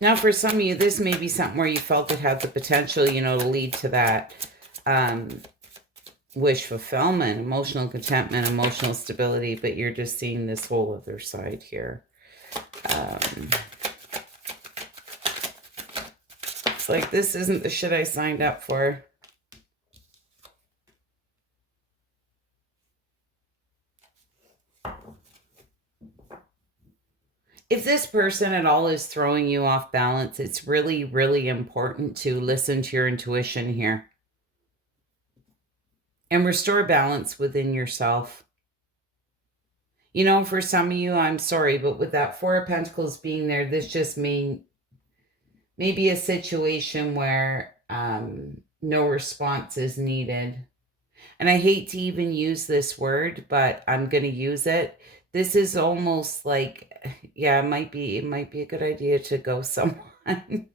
Now, for some of you, this may be something where you felt it had the potential, you know, to lead to that wish fulfillment, emotional contentment, emotional stability, but you're just seeing this whole other side here. It's like, this isn't the shit I signed up for. If this person at all is throwing you off balance, it's really, really important to listen to your intuition here and restore balance within yourself. You know, for some of you, I'm sorry, but with that Four of Pentacles being there, this just means maybe a situation where no response is needed. And I hate to even use this word, but I'm going to use it. This is almost like, yeah, it might be a good idea to go someone.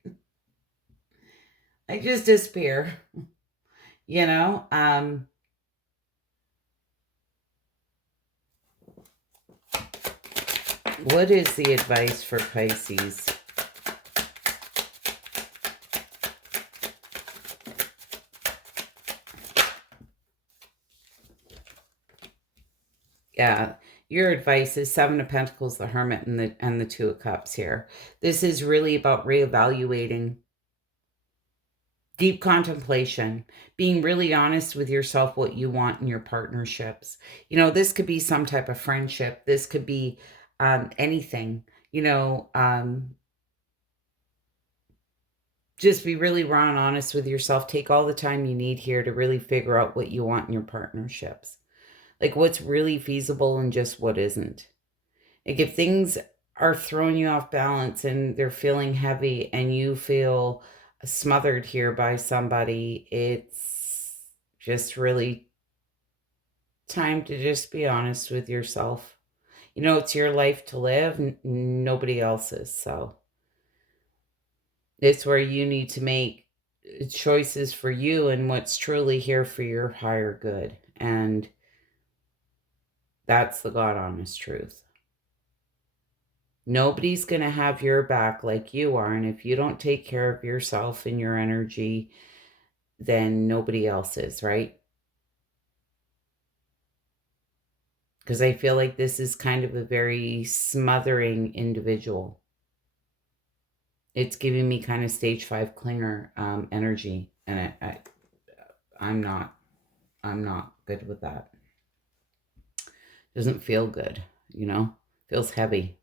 I just despair, you know? What is the advice for Pisces? Yeah, your advice is Seven of Pentacles, the Hermit, and the Two of Cups here. This is really about reevaluating, deep contemplation, being really honest with yourself, what you want in your partnerships. You know, this could be some type of friendship. This could be anything, you know, just be really raw and honest with yourself. Take all the time you need here to really figure out what you want in your partnerships. Like what's really feasible and just what isn't. Like if things are throwing you off balance and they're feeling heavy and you feel smothered here by somebody, it's just really time to just be honest with yourself. You know, it's your life to live, nobody else's. So it's where you need to make choices for you and what's truly here for your higher good. And that's the God honest truth. Nobody's going to have your back like you are. And if you don't take care of yourself and your energy, then nobody else is, right? Because I feel like this is kind of a very smothering individual. It's giving me kind of stage 5 clinger energy. And I'm not good with that. Doesn't feel good, you know? Feels heavy.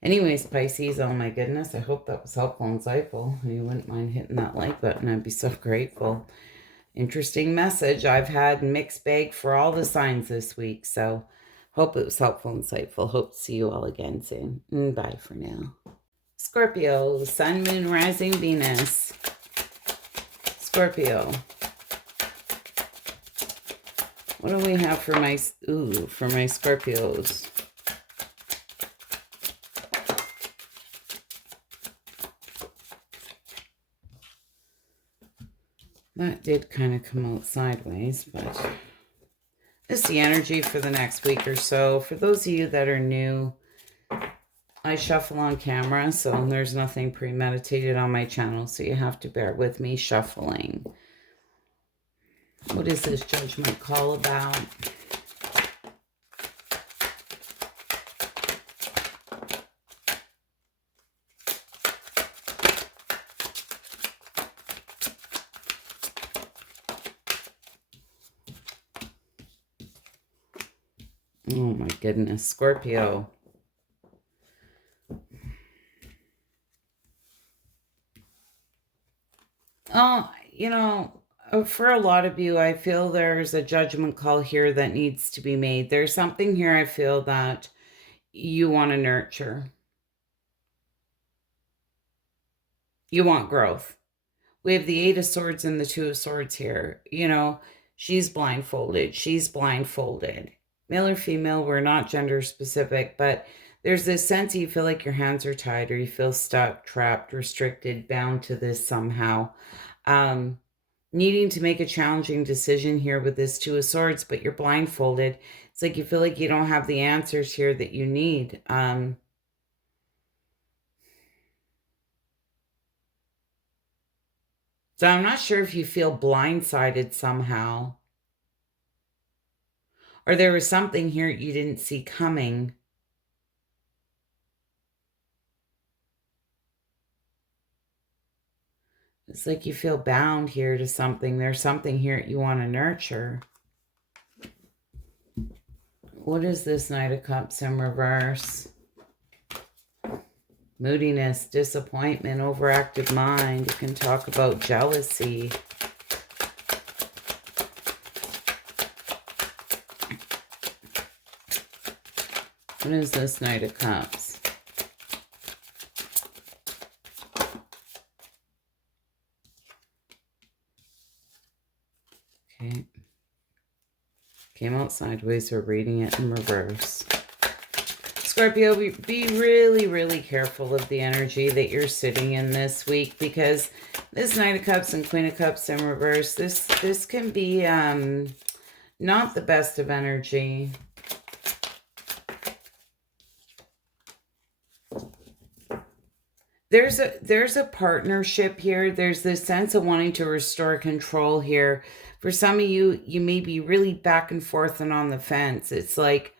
Anyways, Pisces, oh my goodness, I hope that was helpful and insightful. You wouldn't mind hitting that like button. I'd be so grateful. Interesting message. I've had mixed bag for all the signs this week, so hope it was helpful and insightful. Hope to see you all again soon. Bye for now. Scorpio, Sun, Moon, Rising, Venus. Scorpio. What do we have for my Scorpios? That did kind of come out sideways, but it's the energy for the next week or so. For those of you that are new, I shuffle on camera, so there's nothing premeditated on my channel, so you have to bear with me shuffling. What is this judgment call about? Oh my goodness, Scorpio. Oh, you know, for a lot of you, I feel there's a judgment call here that needs to be made. There's something here I feel that you want to nurture. You want growth. We have the Eight of Swords and the Two of Swords here. You know, she's blindfolded. She's blindfolded. Male or female, we're not gender specific, but there's this sense you feel like your hands are tied or you feel stuck, trapped, restricted, bound to this somehow. Needing to make a challenging decision here with this Two of Swords, but you're blindfolded. It's like you feel like you don't have the answers here that you need. So I'm not sure if you feel blindsided somehow, or there was something here you didn't see coming. It's like you feel bound here to something. There's something here you want to nurture. What is this Knight of Cups in reverse? Moodiness, disappointment, overactive mind. You can talk about jealousy. What is this Knight of Cups? Okay. Came out sideways. We're reading it in reverse. Scorpio, be really, really careful of the energy that you're sitting in this week, because this Knight of Cups and Queen of Cups in reverse, this can be not the best of energy. There's a partnership here. There's this sense of wanting to restore control here. For some of you, you may be really back and forth and on the fence. It's like,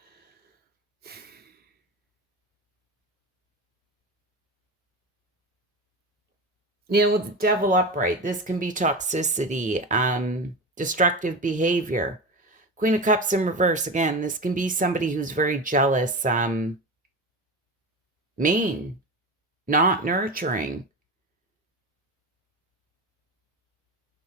you know, with the Devil upright, this can be toxicity, destructive behavior. Queen of Cups in reverse, again, this can be somebody who's very jealous, mean, not nurturing,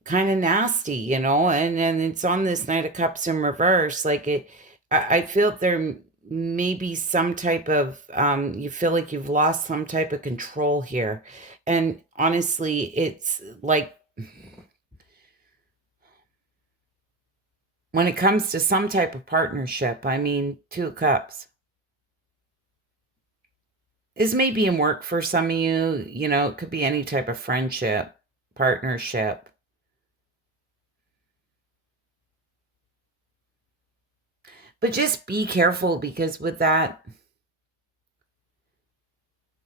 kind of nasty, you know, and it's on this Knight of Cups in reverse. Like I feel there may be some type of, you feel like you've lost some type of control here. And honestly, it's like, when it comes to some type of partnership, I mean, Two of Cups. This may be in work for some of you, you know, it could be any type of friendship, partnership. But just be careful, because with that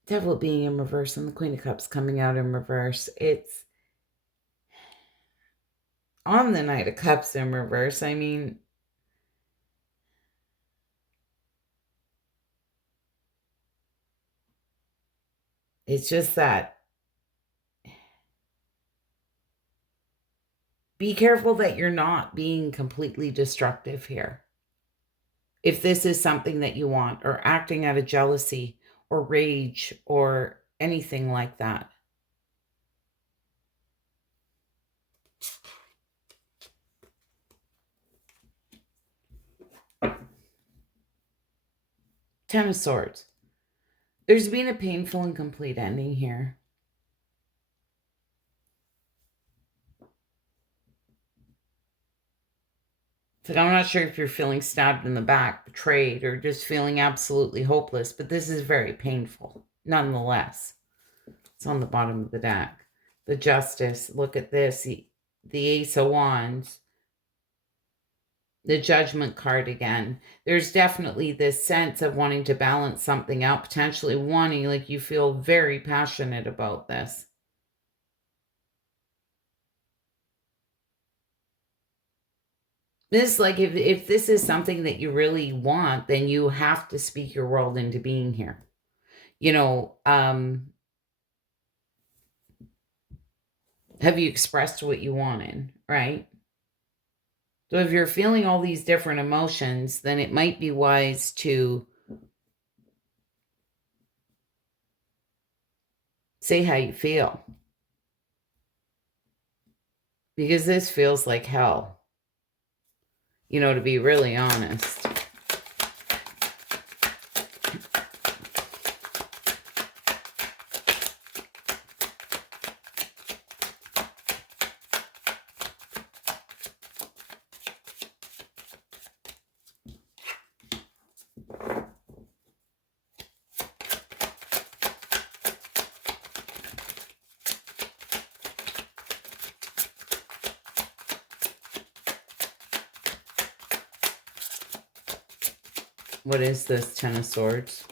Devil being in reverse and the Queen of Cups coming out in reverse, it's on the Knight of Cups in reverse. I mean, it's just that. Be careful that you're not being completely destructive here. If this is something that you want, or acting out of jealousy or rage or anything like that. Ten of Swords. There's been a painful and complete ending here. So I'm not sure if you're feeling stabbed in the back, betrayed, or just feeling absolutely hopeless, but this is very painful, nonetheless. It's on the bottom of the deck. The Justice, look at this, the Ace of Wands, the Judgment card again. There's definitely this sense of wanting to balance something out, potentially wanting, like you feel very passionate about this. This, like, if this is something that you really want, then you have to speak your world into being here. You know, have you expressed what you wanted, right? So if you're feeling all these different emotions, then it might be wise to say how you feel. Because this feels like hell. You know, to be really honest. What is this Ten of Swords?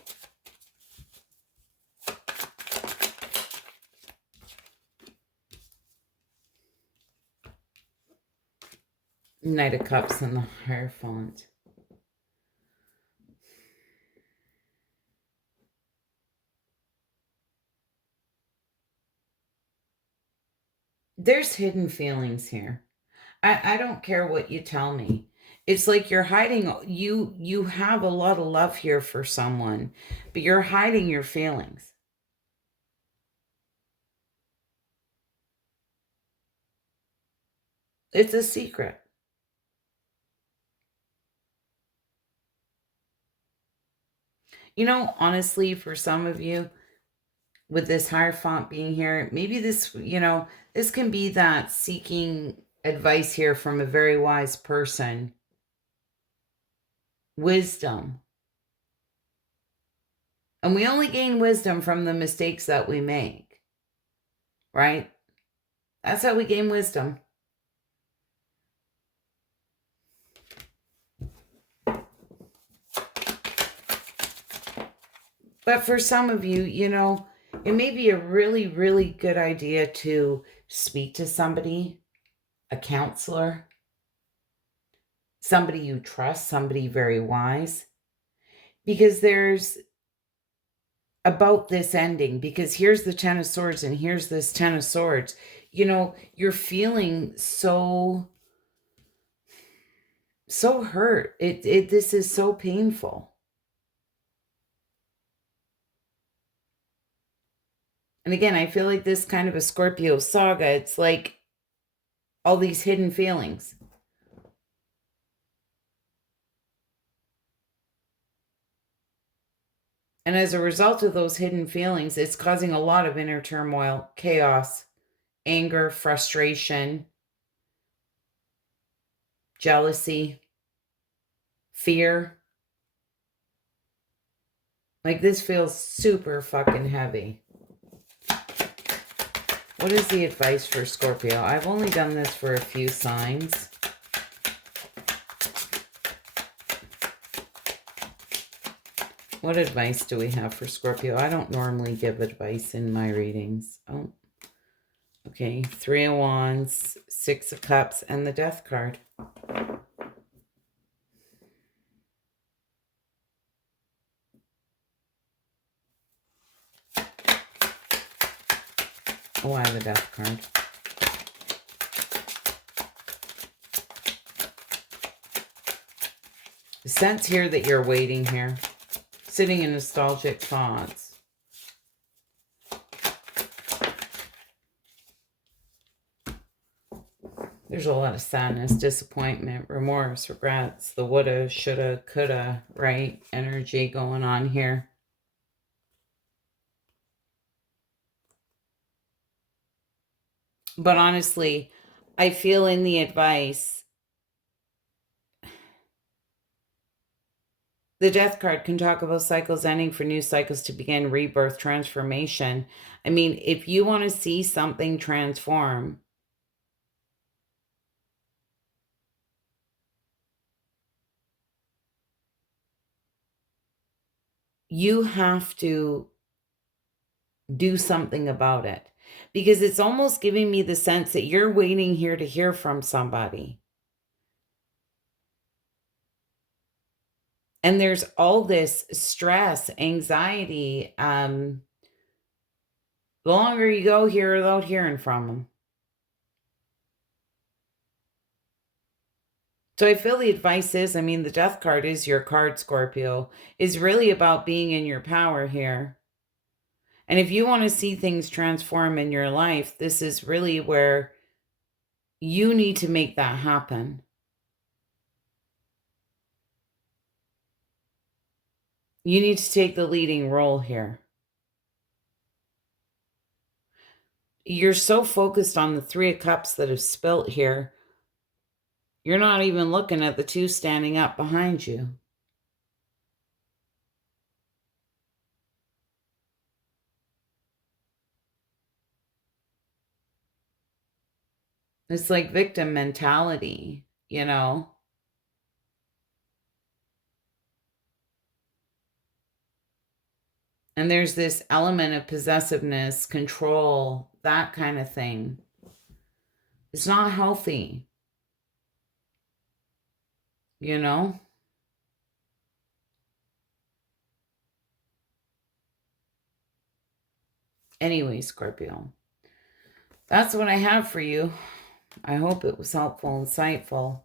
Knight of Cups and the Hierophant. There's hidden feelings here. I don't care what you tell me. It's like you're hiding, you have a lot of love here for someone, but you're hiding your feelings. It's a secret. You know, honestly, for some of you, with this Hierophant being here, maybe this, this can be that seeking advice here from a very wise person. Wisdom. And we only gain wisdom from the mistakes that we make, right? That's how we gain wisdom. But for some of you, it may be a really, really good idea to speak to somebody, a counselor, somebody you trust, somebody very wise, because there's about this ending, because here's the Ten of Swords and here's this Ten of Swords. You're feeling so hurt. This is so painful. And again, I feel like this kind of a Scorpio saga, it's like all these hidden feelings. And as a result of those hidden feelings, it's causing a lot of inner turmoil, chaos, anger, frustration, jealousy, fear. Like, this feels super fucking heavy. What is the advice for Scorpio? I've only done this for a few signs. What advice do we have for Scorpio? I don't normally give advice in my readings. Oh, okay. 3 of Wands, 6 of Cups, and the Death card. Oh, I have a Death card. The sense here that you're waiting here. Sitting in nostalgic thoughts. There's a lot of sadness, disappointment, remorse, regrets, the woulda, shoulda, coulda, right? Energy going on here. But honestly, I feel in the advice, the Death card can talk about cycles ending for new cycles to begin, rebirth, transformation. I mean, if you want to see something transform, you have to do something about it. Because it's almost giving me the sense that you're waiting here to hear from somebody. And there's all this stress, anxiety. The longer you go here without hearing from them. So I feel the advice is, the Death card is your card, Scorpio, is really about being in your power here. And if you want to see things transform in your life, this is really where you need to make that happen. You need to take the leading role here. You're so focused on the 3 of Cups that have spilt here. You're not even looking at the 2 standing up behind you. It's like victim mentality, And there's this element of possessiveness, control, that kind of thing. It's not healthy, you know? Anyway, Scorpio, that's what I have for you. I hope it was helpful, insightful.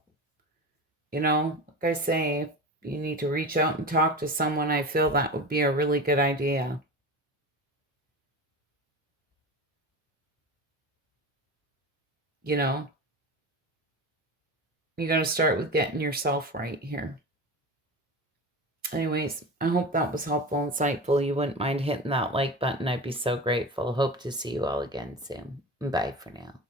You know, like I say, if you need to reach out and talk to someone, I feel that would be a really good idea. You know, you got to start with getting yourself right here. Anyways, I hope that was helpful, insightful. You wouldn't mind hitting that like button. I'd be so grateful. Hope to see you all again soon. Bye for now.